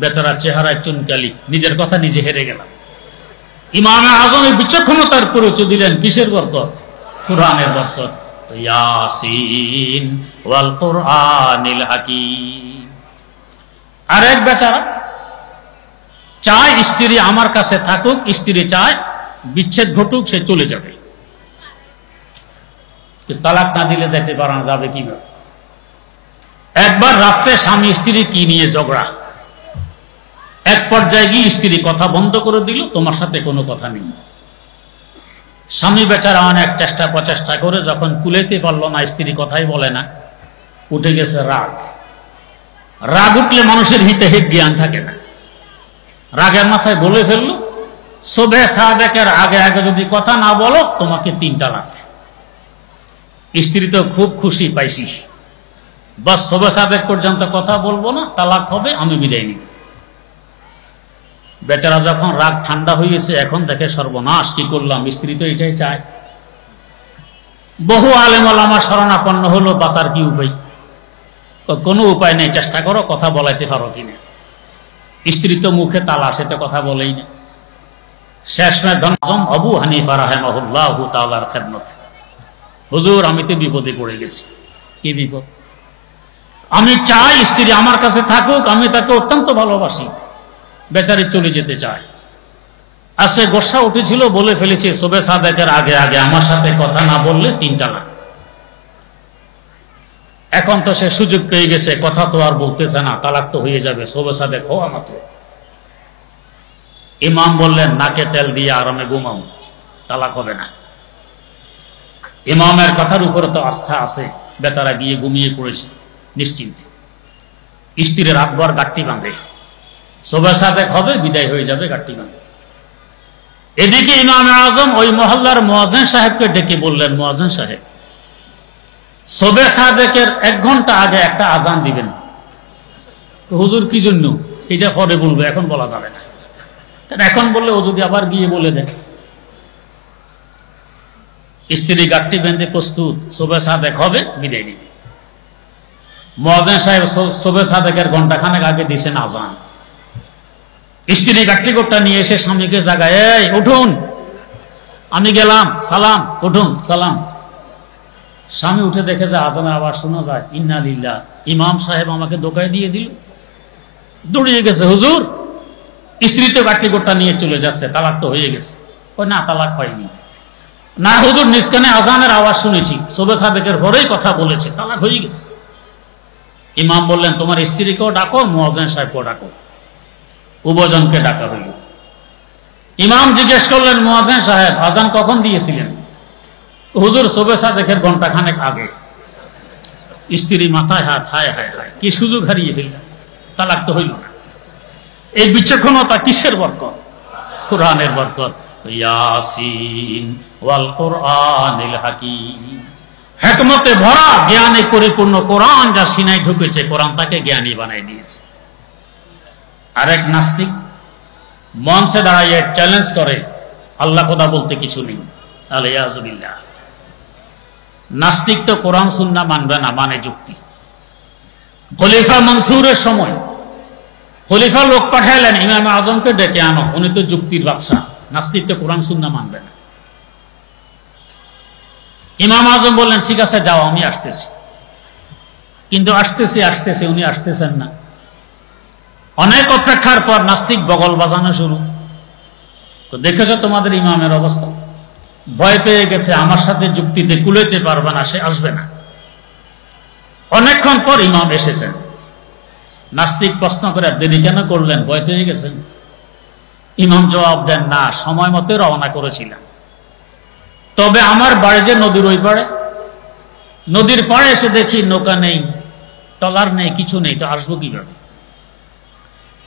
বেচারা চেহারায় চুনকালি, নিজের কথা নিজে হেরে গেলাম। ইমামে আযমের বিচক্ষণতার পরিচয় দিলেন কিসের বরকত? কোরআনের বরকত। ইয়াসিন ওয়াল কোরআনিল হাকিম। আরেক বেচারা চায় স্ত্রী আমার কাছে থাকুক, স্ত্রী চায় বিচ্ছেদ ঘটুক, সে চলে যাবে। তালাক না দিলে যেতে পারা যাবে কিভাবে? একবার রাত্রে স্বামী স্ত্রী কি নিয়ে ঝগড়া, এক পর্যায়ে গিয়ে স্ত্রী কথা বন্ধ করে দিল, তোমার সাথে কোনো কথা নেই। স্বামী বেচারা অনেক চেষ্টা প্রচেষ্টা করে যখন কুলাইতে পারলো না, স্ত্রী কথাই বলে না, উঠে গেছে রাগ। রাগ উঠলে মানুষের হিতে হিত জ্ঞান থাকে না, রাগের মাথায় বলে ফেললো, শোবে সাদেকের আগে আগে যদি কথা না বলো তোমাকে 3 তালাক। স্ত্রী তো খুব খুশি, পাইছিস, বাস শোবে সাদেক পর্যন্ত কথা বলবো না, তালাক হবে, আমি বিদায় নিব। বেচারা যখন রাগ ঠান্ডা হয়েছে, এখন দেখে সর্বনাশ, কি করলাম, স্ত্রী তো এটাই চায়। বহু আলেম ওলামা শরণাপন্ন হলো, বাঁচার কি উপায়? কোনো উপায় নেই, চেষ্টা করো, কথা বলাইতে পারো কিনা। স্ত্রী তো মুখে তালা, সে তো কথা বলেই না। শেষমেশ আবু হানিফা রাহিমাহুল্লাহু তাআলার খেদমত, হুজুর আমি তো বিপদে পড়ে গেছি। কি বিপদ? আমি চাই স্ত্রী আমার কাছে থাকুক, আমি তাকে অত্যন্ত ভালোবাসি, বেচারি চলে যেতে চায়। আসে গোসা উঠেছিল, বলে ফেলেছে শোবে সাদেকের আগে আগে আমার সাথে কথা না বললে 3 তালাক। এখন তো সে সুযোগ পেয়ে গেছে, কথা তো আর বলতেছে না, তালাক তো হয়ে যাবে, শোবে সাদেক হওয়া মাত্র। ইমাম বললেন, নাকে তেল দিয়ে আরামে ঘুমাও, তালাক হবে না। ইমামের কথার উপরে তো আস্থা আছে, বেচারা গিয়ে ঘুমিয়ে পড়েছে নিশ্চিন্ত। স্ত্রীর রাতভর গাঁটটি বাঁধে, শোবে সাদেক হবে, বিদায় হয়ে যাবে, গাঁটটি বাঁধে। এদিকে ইমাম আজম ওই মহল্লার মুয়াজ্জিন সাহেবকে ডেকে বললেন, মুয়াজ্জিন সাহেব, শোবে সাদেকের 1 ঘন্টা আগে একটা আজান দিবেন। হুজুর কি জন্য? এটা পরে বলবো, এখন বলা যাবে না। এখন বললে ও যদি আবার গিয়ে বলে দেন। স্ত্রী গাঁটটি বেঁধে প্রস্তুত, শোবে সাদেক হবে, বিদায় নিবে। মুয়াজ্জিন সাহেব শোবে সাদেকের ঘন্টাখানেক আগে দিয়েছেন আজান। স্ত্রী গাঁটটি গোটটা নিয়ে এসে স্বামীকে জাগায়, এই উঠুন, আমি গেলাম, সালাম, উঠুন, সালাম। স্বামী উঠে দেখে যে আজানের আওয়াজ শোনা যায়, ইন্না লিল্লাহ, ইমাম সাহেব আমাকে ধোঁকায় দিয়ে দিল। দৌড়িয়ে গেছে, হুজুর স্ত্রী তো গাঁটটি গোটটা নিয়ে চলে যাচ্ছে, তালাক তো হয়ে গেছে। ওই না, তালাক হয়নি। না হুজুর, নিজ কানে আজানের আওয়াজ শুনেছি, শোবে সাদেকের পরেই কথা বলেছে, তালাক হয়ে গেছে। ইমাম বললেন, তোমার স্ত্রীকেও ডাকো, মুয়াজ্জিন সাহেবকেও ডাকো। উভয়জনকে ডাকা হইল। ইমাম জিজ্ঞেস করলেন, মুয়াজ্জিন সাহেব আজান কখন দিয়েছিলেন? হুজুর শোবে সাদেকের ঘন্টাখানেক আগে। স্ত্রী মাথায় হাত, হায় হায় হায়, কি সুযোগ হারিয়ে ফেললেন, তালাক তো হইল না। এই বিচক্ষণতা কিসের বরকত? কুরআনের বরকত। ইয়াসিন ওয়াল কুরআনিল হাকীম, হিকমতে ভরা, জ্ঞানে পরিপূর্ণ কোরআন যা সিনায় ঢুকেছে, কোরআন তাকে জ্ঞানী বানাই দিয়েছে। আরেক নাস্তিক মঞ্চে দাঁড়াইয়ে চ্যালেঞ্জ করে, আল্লাহ খোদা বলতে কিছু নেই। আলিয়াযুবিল্লাহ। নাস্তিক তো কোরআন সুন্নাহ মানবে না, মানে যুক্তি। খলিফা মনসুরের সময় খলিফা লোক পাঠাইলেন, ইমাম আজমকে ডেকে আনো, উনি তো যুক্তির বাদশা। নাস্তিক তো কোরআন সুন্নাহ মানবে না। ইমাম আজম বললেন, ঠিক আছে যাও, আমি আসতেছি। কিন্তু আসতেছি উনি আসতেছেন না। অনেক অপেক্ষার পর নাস্তিক বগল বাজানো শুরু। তো দেখেছো তোমাদের ইমামের অবস্থা, ভয় পেয়ে গেছে, আমার সাথে যুক্তিতে কুলাইতে পারবে না, সে আসবে না। অনেকক্ষণ পর ইমাম এসেছেন। নাস্তিক প্রশ্ন করে, দেরি কেন করলেন, ভয় পেয়ে গেছেন? ইমাম জবাব দেন, না, সময় মতো রওনা করেছিলাম, তবে আমার বাড়ি যে নদীর ওই পাড়ে, নদীর পাড়ে এসে দেখি নৌকা নেই, টলার নেই, কিছু নেই, তো আসবো কিভাবে?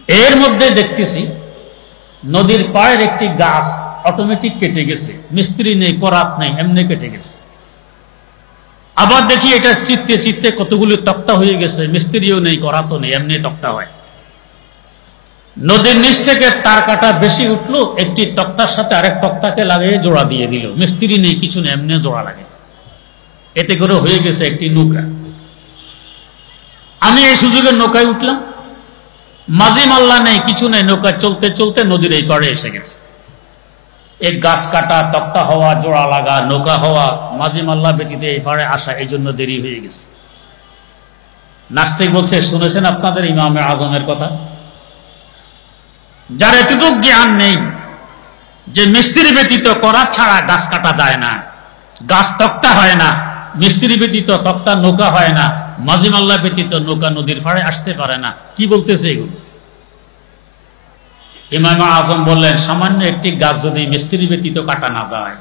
এর মধ্যে দেখতেছি নদীর পাড়ের একটি গাছ অটোমেটিক কেটে গেছে, মিস্ত্রি নেই, করাত নেই, এমনি কেটে গেছে। আবার দেখি এটা চিত্তে চিত্তে কতগুলি তক্তা হয়ে গেছে, মিস্ত্রিও নেই, করাতও নেই, এমনি তক্তা হয়। নদীর নিচ থেকে তার কাটা বেশি উঠলো, একটি তক্তার সাথে আরেক তক্তাকে লাগিয়ে জোড়া দিয়ে দিল, মিস্ত্রি নেই, কিছু নেই, এমনি জোড়া লাগে। এতে করে হয়ে গেছে একটি নৌকা। আমি এই সুযোগে নৌকায় উঠলাম, মাঝি মাল্লা নেই, কিছু নেই, নৌকা চলতে চলতে নদীর এই পাড়ে এসে গেছে। এক গাছ কাটা, তক্তা হওয়া, জোড়া লাগা, নৌকা হওয়া, মাঝি মাল্লা ব্যতীত এই পাড়ে আসা, এই জন্য দেরি হয়ে গেছে। নাস্তিক বলছে, শুনেছেন আপনাদের ইমামে আজমের কথা? যার এতটুক জ্ঞান নেই যে মিস্ত্রি ব্যতীত করাত ছাড়া গাছ কাটা যায় না, গাছ তক্তা হয় না, মিস্ত্রি ব্যতীত তক্তা নৌকা হয় না, মাঝি মাল্লা ব্যতীত নৌকা নদীর পাড়ে আসতে পারে না, কি বলতেছে এগুলো? ইমাম আজম বললেন, সামান্য একটি গাছ যদি মিস্ত্রি ব্যতীত কাটা না যায়,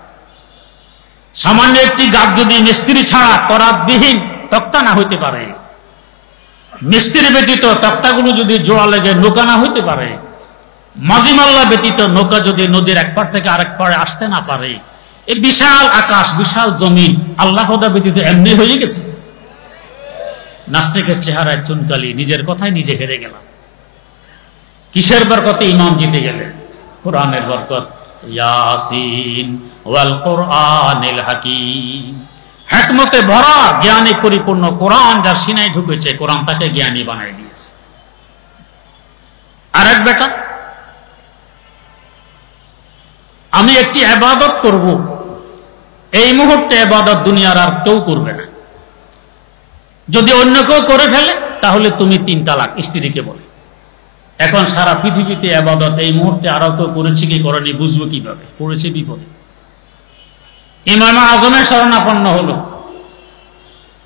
সামান্য একটি গাছ যদি মিস্ত্রি ছাড়া করাতবিহীন তক্তা না হইতে পারে, মিস্ত্রি ব্যতীত তক্তাগুলো যদি জোড়া লেগে নৌকা না হইতে পারে, মাঝিমাল্লা ব্যতীত নৌকা যদি নদীর এক পার থেকে আরেক পারে আসতে না পারে, এই বিশাল আকাশ বিশাল জমিন আল্লাহ খোদা ব্যতীত এমনি হয়ে গেছে। নাস্তিকের চেহারায় চুনকালি, নিজের কথায় নিজে হেরে গেলাম। কিসের বরকতে ইমাম জিতে গেলেন? কোরআনের বরকত। ইয়াসিন ওয়াল কোরআনিল হাকিম, হিকমতে ভরা জ্ঞানে পরিপূর্ণ কোরআন যার সিনায় ঢুকেছে, কোরআন তাকে জ্ঞানী বানাই দিয়েছে। আরেক বেটা, আমি একটি ইবাদত করব, এই মুহূর্তে ইবাদত দুনিয়ার আর কেউ করবে না, যদি অন্য কেউ করে ফেলে তাহলে তুমি 3 তালাক, স্ত্রীকে বলে। এখন সারা পৃথিবীতে ইবাদত এই মুহূর্তে আরো কেউ করেছে কি করেনি বুঝবো কিভাবে? পড়েছে বিপদে। ইমাম আজমের শরণাপন্ন হলো।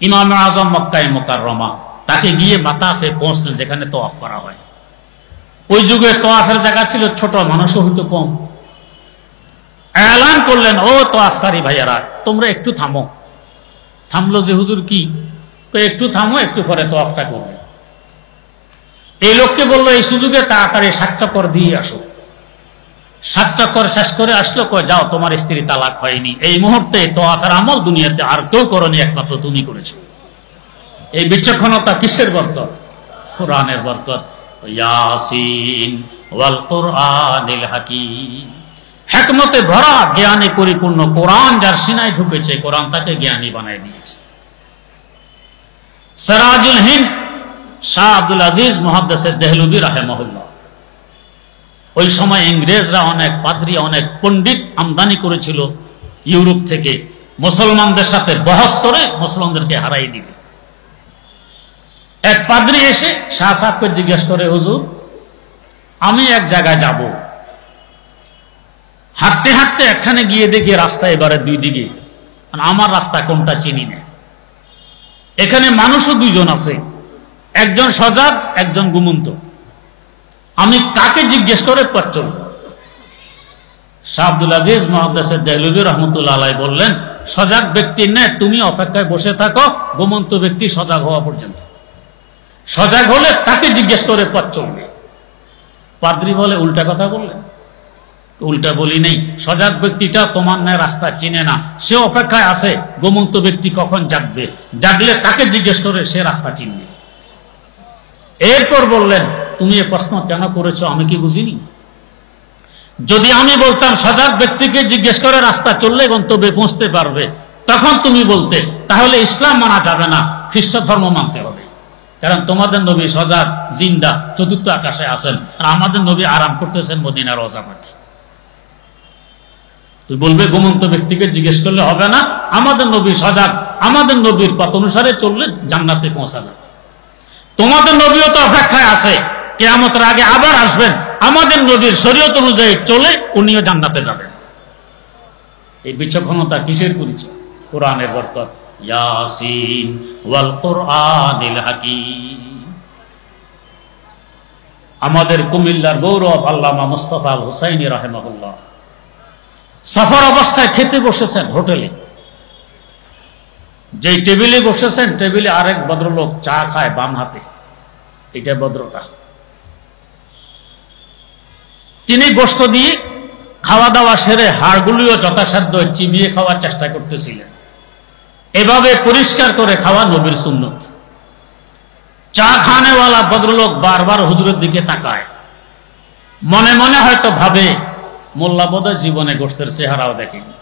ইমাম আজম মক্কায় মুকাররমা, তাকে গিয়ে মাতাফে পৌঁছলেন যেখানে তওয়াফ করা হয়। ওই যুগে তওয়াফের জায়গা ছিল ছোট, মানুষও হয়তো কম। এলান করলেন, ও তওয়াফকারী ভাইয়ারা, তোমরা একটু থামো। থামলো যে, হুজুর কি? একটু থামো, একটু পরে তওয়াফটা করবে। এই লোককে বললো, এই সুযোগে তাড়াতাড়ি 7 চক্কর দিয়ে আসো। 7 চক্কর শেষ করে আসলো, কয় যাও, তোমার স্ত্রী তালাক হয়নি। এই মুহূর্তে তওয়াফের আমল দুনিয়াতে আর কেউ করনি, একমাত্র তুমি করেছো। এই বিচক্ষণতা কিসের বরকত? কোরআনের বরকত। ইয়াসিন ওয়াল কোরআনিল হাকিম, হিকমতে ভরা জ্ঞানে পরিপূর্ণ কোরআন যার সিনায় ঢুকেছে, কোরআন তাকে জ্ঞানী বানায় দিয়েছে। সিরাজুল হিন্দ শাহ আব্দুল আজিজ মুহাদ্দিস দেহলভী রাহিমাহুল্লাহ, ওই সময় ইংরেজরা অনেক পাদ্রী, অনেক পণ্ডিত আমদানি করেছিল ইউরোপ থেকে, মুসলমানদের সাথে বহস করে মুসলমানদেরকে হারাই দিবে। এক পাদ্রী এসে শাহ সাহেবকে জিজ্ঞেস করে, হুজুর, আমি এক জায়গায় যাব, হাঁটতে হাঁটতে এখানে গিয়ে দেখি রাস্তা এবারে 2 দিকে, আমার রাস্তা কোনটা চিনি না। এখানে মানুষও 2 জন আছে, একজন সজাগ, একজন ঘুমন্ত। আমি কাকে জিজ্ঞেস করে পথ চলব? শাহ আব্দুল আজিজ মুহাদ্দিস দেহলভী রাহমাতুল্লাহ আলাইহি বললেন, সজাগ ব্যক্তির ন্যায় তুমি অপেক্ষায় বসে থাকো ঘুমন্ত ব্যক্তি সজাগ হওয়া পর্যন্ত। সজাগ হলে তাকে জিজ্ঞেস করে পথ চলবে। পাদ্রী বলে, উল্টা কথা বললেন। উল্টা বলি নেই, সজাগ ব্যক্তিটা তোমার ন্যায় রাস্তা চিনে না, সে অপেক্ষায় আছে ঘুমন্ত ব্যক্তি কখন জাগবে, জাগলে তাকে জিজ্ঞেস করে সে রাস্তা চিনবে। এরপর বললেন, তুমি এ প্রশ্ন কেন করেছো আমি কি বুঝিনি? যদি আমি বলতাম সজাগ ব্যক্তিকে জিজ্ঞেস করে রাস্তা চললে গন্তব্যে পৌঁছতে পারবে, তখন তুমি বলতে তাহলে ইসলাম মানা যাবে না, খ্রিস্ট ধর্ম মানতে হবে। কারণ তোমাদের নবী সজাগ, জিন্দা, 4র্থ আকাশে আছেন, আর আমাদের নবী আরাম করতেছেন মদিনার রওজা পাখি। তুই বলবে ঘুমন্ত ব্যক্তিকে জিজ্ঞেস করলে হবে না, আমাদের নবী সজাগ, আমাদের নবীর পথ অনুসারে চললে জান্নাতে পৌঁছা যাবে। তোমাদের নবীও তো অপেক্ষায় আছে, কিয়ামতের আগে আবার আসবেন, আমাদের নবীর শরীয়ত অনুযায়ী চলে উনিও জান্নাতে যাবেন। এই বিচক্ষণতা কিসের পরিচয়? কোরআনের বরকত। ইয়াসিন ওয়াল কোরআনিল হাকিম। আমাদের কুমিল্লার গৌরব আল্লামা মুস্তাফা আল হুসাইনি রাহিমাহুল্লাহ সফর অবস্থায় খেতে বসেছেন হোটেলে। যেই টেবিলে বসেছেন, টেবিলে আরেক ভদ্রলোক চা খায় বাম হাতে, এটা ভদ্রতা। তিনি গোশত দিয়ে খাওয়া দাওয়া সেরে হাড়গুলিও যথাসাধ্য চিবিয়ে খাওয়ার চেষ্টা করতেছিলেন। এভাবে পরিষ্কার করে খাওয়া নবীর সুন্নত। চা খানেওয়ালা ভদ্রলোক বারবার হুজুরের দিকে তাকায়, মনে মনে হয়তো ভাবে মোল্লা বোধহয় জীবনে গোশতের চেহারাও দেখেনি,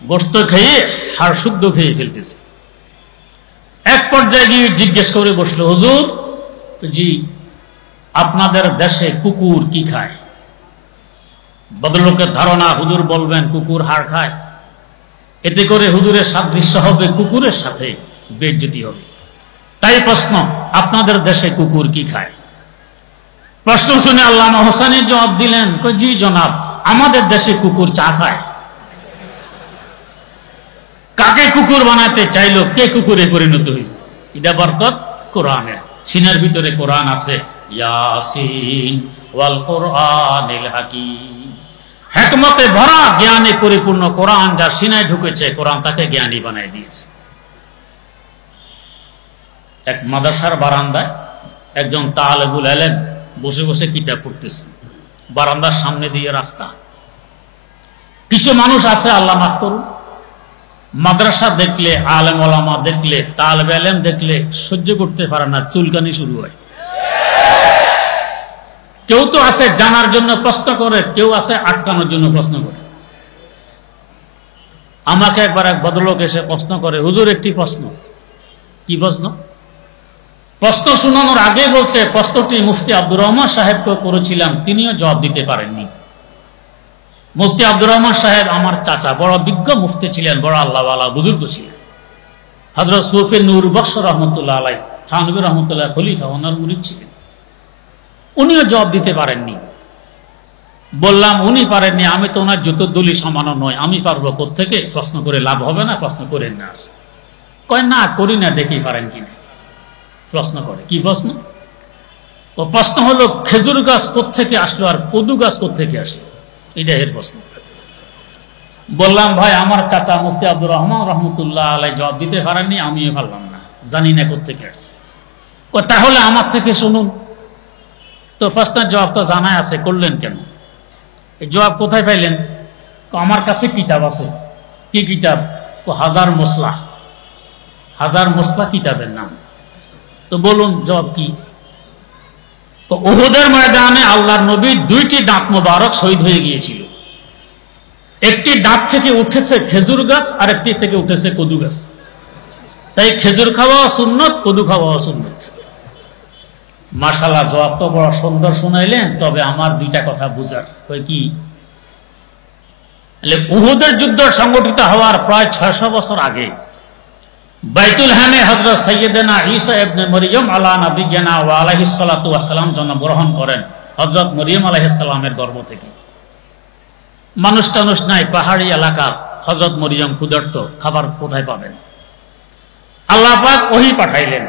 গোশত খেয়ে হাড় শুদ্ধ খেয়ে ফেলতেছে। এক পর্যায়ে গিয়ে জিজ্ঞেস করে বসলো, হুজুর জি, আপনাদের দেশে কুকুর কি খায়? ভদ্রলোকের ধারণা হুজুর বলবেন কুকুর হাড় খায়, এতে করে হুজুরের সাদৃশ্য হবে কুকুরের সাথে, বেইজ্জতি হবে। তাই প্রশ্ন, আপনাদের দেশে কুকুর কি খায়? প্রশ্ন শুনে আল্লামা হোসেনি জবাব দিলেন, জি জনাব, আমাদের দেশে কুকুর চা খায়। কাকে কুকুর বানাতে চাইলো, কে কুকুরে পরিণত হইল? এটা বরকত কোরআনের। সিনার ভিতরে কোরআন আছে, ইয়াসিন ওয়াল কোরআনিল হাকিম। হিকমতে ভরা, জ্ঞানে পরিপূর্ণ কোরআন যার সিনায় ঢুকেছে, কোরআন তাকে জ্ঞানী বানাই দিয়েছে। এক মাদ্রাসার বারান্দায় একজন তালেবুল ইলম বসে বসে কিতাব পড়তেছে। বারান্দার সামনে দিয়ে রাস্তা। কিছু মানুষ আছে, আল্লাহ মাফ করুন, মাদ্রাসা দেখলে, আলেম ওলামা দেখলে, তালেবে ইলম দেখলে সহ্য করতে পারে না, চুলকানি শুরু হয়। কেউ তো আছে জানার জন্য প্রশ্ন করে, কেউ আছে আটকানোর জন্য প্রশ্ন করে। আমাকে একবার এক ভদ্রলোক এসে প্রশ্ন করে, হুজুর একটি প্রশ্ন। কি প্রশ্ন? প্রশ্ন শোনানোর আগে বলছে, প্রশ্নটি মুফতি আব্দুর রহমান সাহেবকে করেছিলাম, তিনিও জবাব দিতে পারেননি। মুফতি আব্দুর রহমান সাহেব আমার চাচা, বড় বিজ্ঞ মুফতি ছিলেন, বড় আল্লাহওয়ালা বুজুর্গ ছিলেন। হযরত সুফি নূর বখশ রহমতুল্লাহ আলাইহি, থানভী রহমতুল্লাহ খলিফা, ওনার মুরিদ ছিলেন। উনিও জবাব দিতে পারেননি। বললাম উনি পারেননি, আমি তো ওনার যত দলি সমানও নয়, আমি পারবো কোত্থেকে? প্রশ্ন করে লাভ হবে না, প্রশ্ন করেন না। কয় না, করি না, দেখি পারেন কিনা। প্রশ্ন করে, কি প্রশ্ন? ও প্রশ্ন হলো, খেজুর গাছ কোত্থেকে আসলো আর কদু গাছ কোত্থেকে আসলো, এটা এর প্রশ্ন। বললাম ভাই, আমার চাচা মুফতি আব্দুর রহমান রহমতুল্লাহ আলাইহি জবাব দিতে পারেননি, আমিও পারলাম না, জানি না কোত্থেকে আসছে। ও তাহলে আমার থেকে শুনুন তো, প্রশ্নের জবাব তো জানাই আছে, করলেন কেন? এই জবাব কোথায় পাইলেন? আমার কাছে কিতাব আছে। কি কিতাব? হাজার মসলা। হাজার মসলা কিতাবের নাম। তো বলুন জবাব কি? তো উহুদের ময়দানে আল্লাহর নবী দুইটি দাঁত মোবারক শহীদ হয়ে গিয়েছিল। একটি দাঁত থেকে উঠেছে খেজুর গাছ, আর একটি থেকে উঠেছে কদু গাছ। তাই খেজুর খাওয়া সুন্নত, কদু খাওয়া সুন্নত। মাশাআল্লাহ, জবাব তো বড় সুন্দর শুনাইলেন, তবে আমার দুইটা কথা বুঝার। কি? উহুদের যুদ্ধ সংগঠিত হওয়ার প্রায় 600 বছর আগে বাইতুল হামে হযরত সাইয়্যিদানা ঈসা ইবনে মরিয়ম আলা নবিয়্যিনা ওয়া আলাইহিস সালাতু ওয়াস সালাম জন্মগ্রহণ করেন হযরত মরিয়ম আলাইহিস সালামের গর্ভ থেকে। মানুষ টানুষ নাই, পাহাড়ি এলাকার হযরত মরিয়ম ক্ষুধার্ত, খাবার কোথায় পাবেন? আল্লাহ পাক ওহী পাঠাইলেন,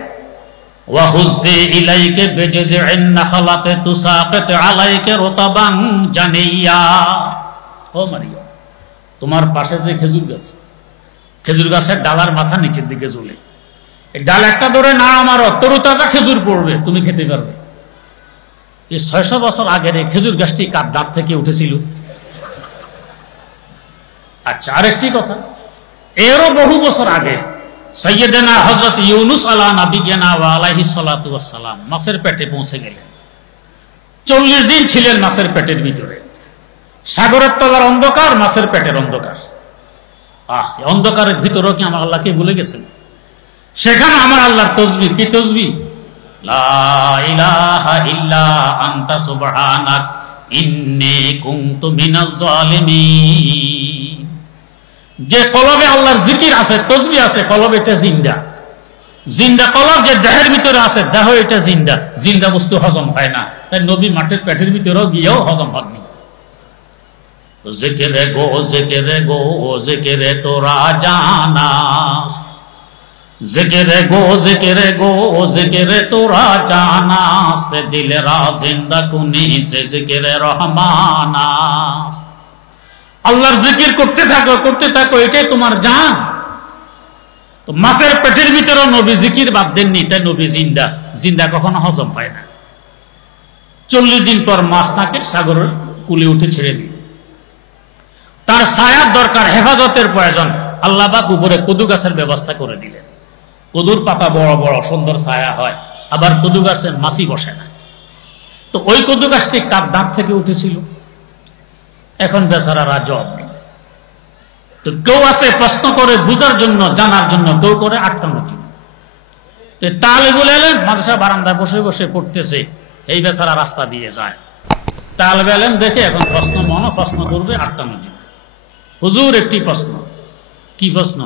ওয়া হুজ্জি ইলাইকা বিজযি'in নাখলাতি তুসাকিত আলাইকা রুতাবান জানিয়া। ও মরিয়ম, তোমার পাশে যে খেজুর গাছ, খেজুর গাছের ডালার মাথা নিচের দিকে ঝুলে, এই ডাল একটা ধরে না আমারও, তরুতাজা খেজুর পড়বে, তুমি খেতে পারবে। এই 600 বছর আগের এই খেজুর গাছটি কার দাঁত থেকে উঠেছিল? আচ্ছা, আরেকটি কথা, এরও বহু বছর আগে সাইয়্যিদানা হযরত ইউনূস আলা নবিয়্যিনা ওয়া আলাইহিস সালাতু ওয়াস সালাম মাছের পেটে পৌঁছে গেলেন। 40 দিন ছিলেন মাছের পেটের ভিতরে। সাগরের তলার অন্ধকার, মাছের পেটের অন্ধকার। অন্ধকারের ভিতরেও কি আমার আল্লাহকে ভুলে গেছেন? সেখানে আমার আল্লাহর তাসবিহ। কি তাসবিহ? লা ইলাহা ইল্লা আনতা সুবহানাক ইন্নী কুনতু মিনাজ জালিমিন। যে কলবে আল্লাহর জিকির আছে, তাসবিহ আছে, কলব এটা জিন্দা। জিন্দা কলব যে দেহের ভিতরে আছে, দেহ এটা জিন্দা। জিন্দা বস্তু হজম হয় না, তাই নবী মাটির পেটের ভিতরেও গিয়েও হজম হয়নি। জিকিরে গো জিকিরে গো জিকিরে তোরা জানাস, জিকিরে গো জিকিরে গো জিকিরে তোরা জানাস, দিলেরা জিন্দা কুনি সে জিকিরে রহমানাস। আল্লাহর জিকির করতে থাকো, এটাই তোমার জান। তো মাছের পেটের ভিতরে নবী জিকির বাদ দেননি, তাই নবী জিন্দা। জিন্দা কখনো হজম হয় না। 40 দিন পর মাছ নাকে সাগরের কুলে উঠে ছেড়ে দিল। তার ছায়ার দরকার, হেফাজতের প্রয়োজন। আল্লাহ পাক উপরে কদু গাছের ব্যবস্থা করে দিলেন। কদুর পাতা বড় বড়, সুন্দর ছায়া হয়। আবার কদু গাছে মাছি বসে না। তো ওই কদু গাছটি কার দাঁত থেকে উঠেছিল? এখন বেচারারা জবাব নেই। তো কেউ আছে প্রশ্ন করে বুঝার জন্য, জানার জন্য, কেউ করে আটকানোর জন্য। তো তালেবুল ইলম মাদ্রাসা বারান্দায় বসে বসে পড়তেছে, এই বেচারা রাস্তা দিয়ে যায়। তালেবুল ইলম দেখে এখন প্রশ্ন করবে আটকানোর জন্য। হুজুর একটি প্রশ্ন। কি প্রশ্ন?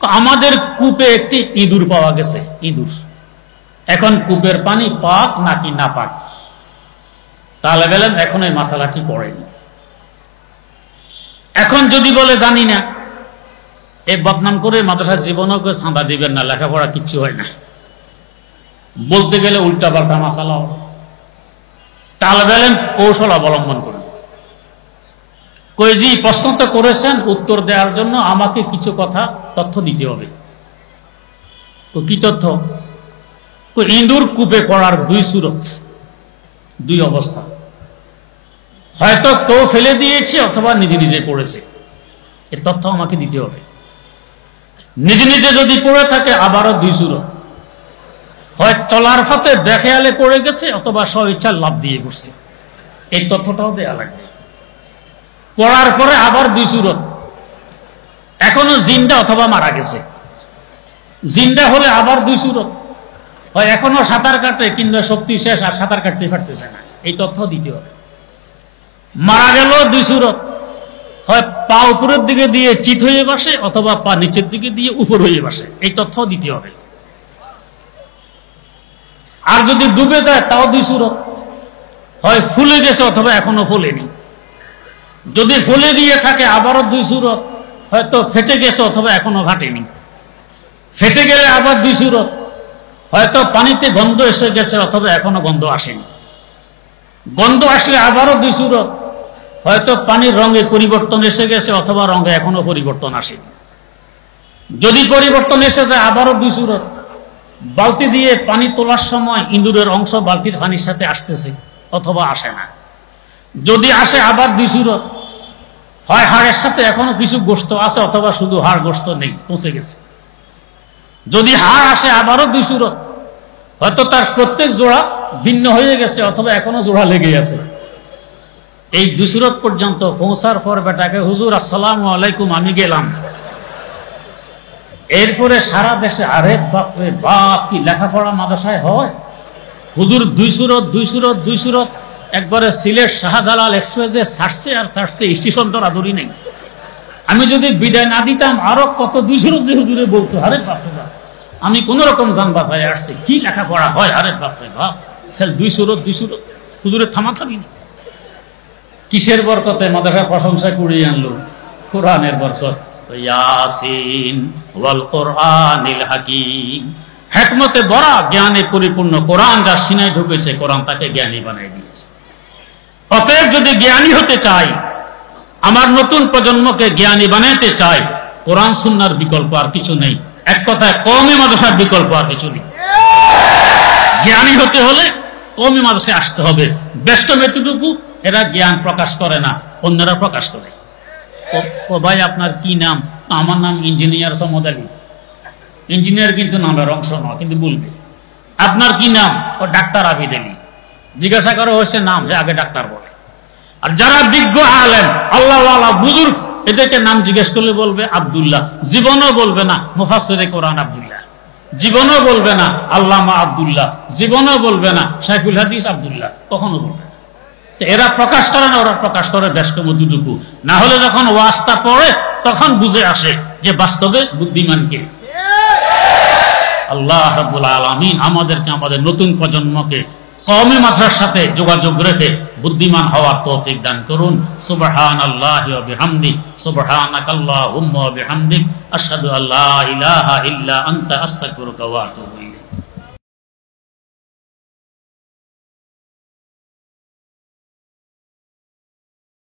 আমাদের কূপে একটি ইঁদুর পাওয়া গেছে। ইঁদুর, এখন কূপের পানি পাক নাকি না পাক? তালেব ইলম এখন এই মাসালাটি পড়েনি। এখন যদি বলে জানি না, এই বদনাম করে মাদ্রাসা জীবনও কেউ চাঁদা দিবেন না, লেখাপড়া কিচ্ছু হয় না। বলতে গেলে উল্টা পাল্টা মাসালা হবে। তালবেলেন কৌশল অবলম্বন করুন। কইজি প্রশ্ন তো করেছেন, উত্তর দেওয়ার জন্য আমাকে কিছু কথা তথ্য দিতে হবে। তো কি তথ্য? ইঁদুর কূপে পড়ার দুই সুরত, দুই অবস্থা, হয়তো কেউ ফেলে দিয়েছে অথবা নিজে নিজে পড়েছে, এ তথ্য আমাকে দিতে হবে। নিজে নিজে যদি পড়ে থাকে আবারও দুই সুরত, হয় চলার পথে বেখেয়ালে পড়ে গেছে অথবা স্বইচ্ছা লাভ দিয়ে পড়ছে, এই তথ্যটাও দেয়া লাগবে। পড়ার পরে আবার দুই সুরত, এখনো জিন্দা অথবা মারা গেছে। জিন্দা হলে আবার দুই সুরত, হয় এখনো সাঁতার কাটে কিংবা শক্তি শেষ আর সাঁতার কাটতে পারতেছে না, এই তথ্য দিতে হবে। মারা গেল দুই সুরত, হয় পা উপরের দিকে দিয়ে চিত হয়ে বসে অথবা পা নিচের দিকে দিয়ে উপর হয়ে বসে, এই তথ্য দিতে হবে। আর যদি ডুবে যায় তাও দুই সুরত, হয় ফুলে গেছে অথবা এখনো ফুলেনি। যদি ফুলে গিয়ে থাকে আবারও দুই সুরত, হয়তো ফেটে গেছে অথবা এখনো ফাটেনি। ফেটে গেলে আবার দুই সুরত, হয়তো পানিতে গন্ধ এসে গেছে অথবা এখনো গন্ধ আসেনি। গন্ধ আসলে আবারও দুই সুরত, হয়তো পানির রঙে পরিবর্তন এসে গেছে অথবা রঙে এখনো পরিবর্তন আসেনি। যদি পরিবর্তন এসে যায় আবারও দুই সুরত, বালতি দিয়ে পানি তোলার সময় ইঁদুরের অংশ বালতির পানির সাথে আসতেছে অথবা আসে না। যদি আসে আবার দুই সুরত, হয় হাড়ের সাথে এখনো কিছু গোশত আছে অথবা শুধু হাড় গোশত নেই, পচে গেছে। যদি হাড় আসে আবারও দুই সুরত, হয়তো তার প্রত্যেক জোড়া ভিন্ন হয়ে গেছে অথবা এখনো জোড়া লেগে আছে। এই দুই সুরত পর্যন্ত পৌঁছার পর বেটাকে হুজুর আসসালামু আলাইকুম আমি গেলাম, এরপরে সারা দেশে আরে বাপরে বাপ কি লেখাপড়া মাদ্রাসায় হয়। হুজুর দুই সুরত দুই সুরত দুই সুরত, একবারে সিলেট শাহজালাল এক্সপ্রেসে ছাড়ছে আর ছাড়ছে, স্টেশন তো আদরি নেই। আমি যদি বিদায় না দিতাম আরো কত দুই সুরত হুজুরে বলতো, আরে বাপরে বাপ আমি কোন রকম যান বাসায় আসছি, কি লেখাপড়া হয়, আরে বাপরে বাপ দুই সুরত হুজুরের থামাথামি নেই। কিসের বরকতে মাদ্রাসার প্রশংসা কুড়িয়ে আনলো? কোরআনের বরকত। ইয়াসিন ওয়াল কোরআনিল হাকিম, হিকমতে ভরা জ্ঞানে পরিপূর্ণ কোরআন যা সিনায় ঢুকেছে, কোরআন তাকে জ্ঞানী বানিয়ে দিয়েছে। অতএব যদি জ্ঞানী হতে চাই, আমার নতুন প্রজন্মকে জ্ঞানী বানাতে চাই, কোরআন সুন্নাহর বিকল্প আর কিছু নেই। এক কথায় কওমি মাদ্রাসার বিকল্প আর কিছু নেই। জ্ঞানী হতে হলে কওমি মাদ্রাসায় আসতে হবে। ব্যস্ত ব্যক্তিটুকু এরা জ্ঞান প্রকাশ করে না, অন্যরা প্রকাশ করে। ও ভাই আপনার কি নাম? আমার নাম ইঞ্জিনিয়ার সমদ আলী। ইঞ্জিনিয়ার কিন্তু নামের অংশ নয়, কিন্তু বলবে। আপনার কি নাম? ও ডাক্তার আবিদ আলী। জিজ্ঞাসা করা হয়েছে নাম, যে আগে ডাক্তার বলে। আর যারা বিজ্ঞ আলেম আল্লাহওয়ালা বুজুর্গ, এদেরকে নাম জিজ্ঞেস করলে বলবে আব্দুল্লাহ, জীবনও বলবে না মুফাসসিরে কোরআন আব্দুল্লাহ, জীবনও বলবে না আল্লামা আব্দুল্লাহ, জীবনও বলবে না শাইখুল হাদিস আব্দুল্লাহ, কখনো বলবে না। এরা প্রকাশ করে না, ওরা প্রকাশ করে ব্যস্ত মধ্যটুকু। না হলে যখন ওয়াস্তা পড়ে তখন বুঝে আসে যে বাস্তবে বুদ্ধিমান কে। আল্লাহ রাব্বুল আলামিন আমাদেরকে, আমাদের নতুন প্রজন্মকে কওমি মাদ্রাসার সাথে যোগাযোগ রেখে বুদ্ধিমান হওয়ার তৌফিক দান করুন। সুবহানাল্লাহি ওয়া বিহামদি, সুবহানাকাল্লাহুম্মা ওয়া বিহামদিক, আশহাদু আল্লা ইলাহা ইল্লা আনতা, আস্তাগফিরুকা ওয়া আতুবু।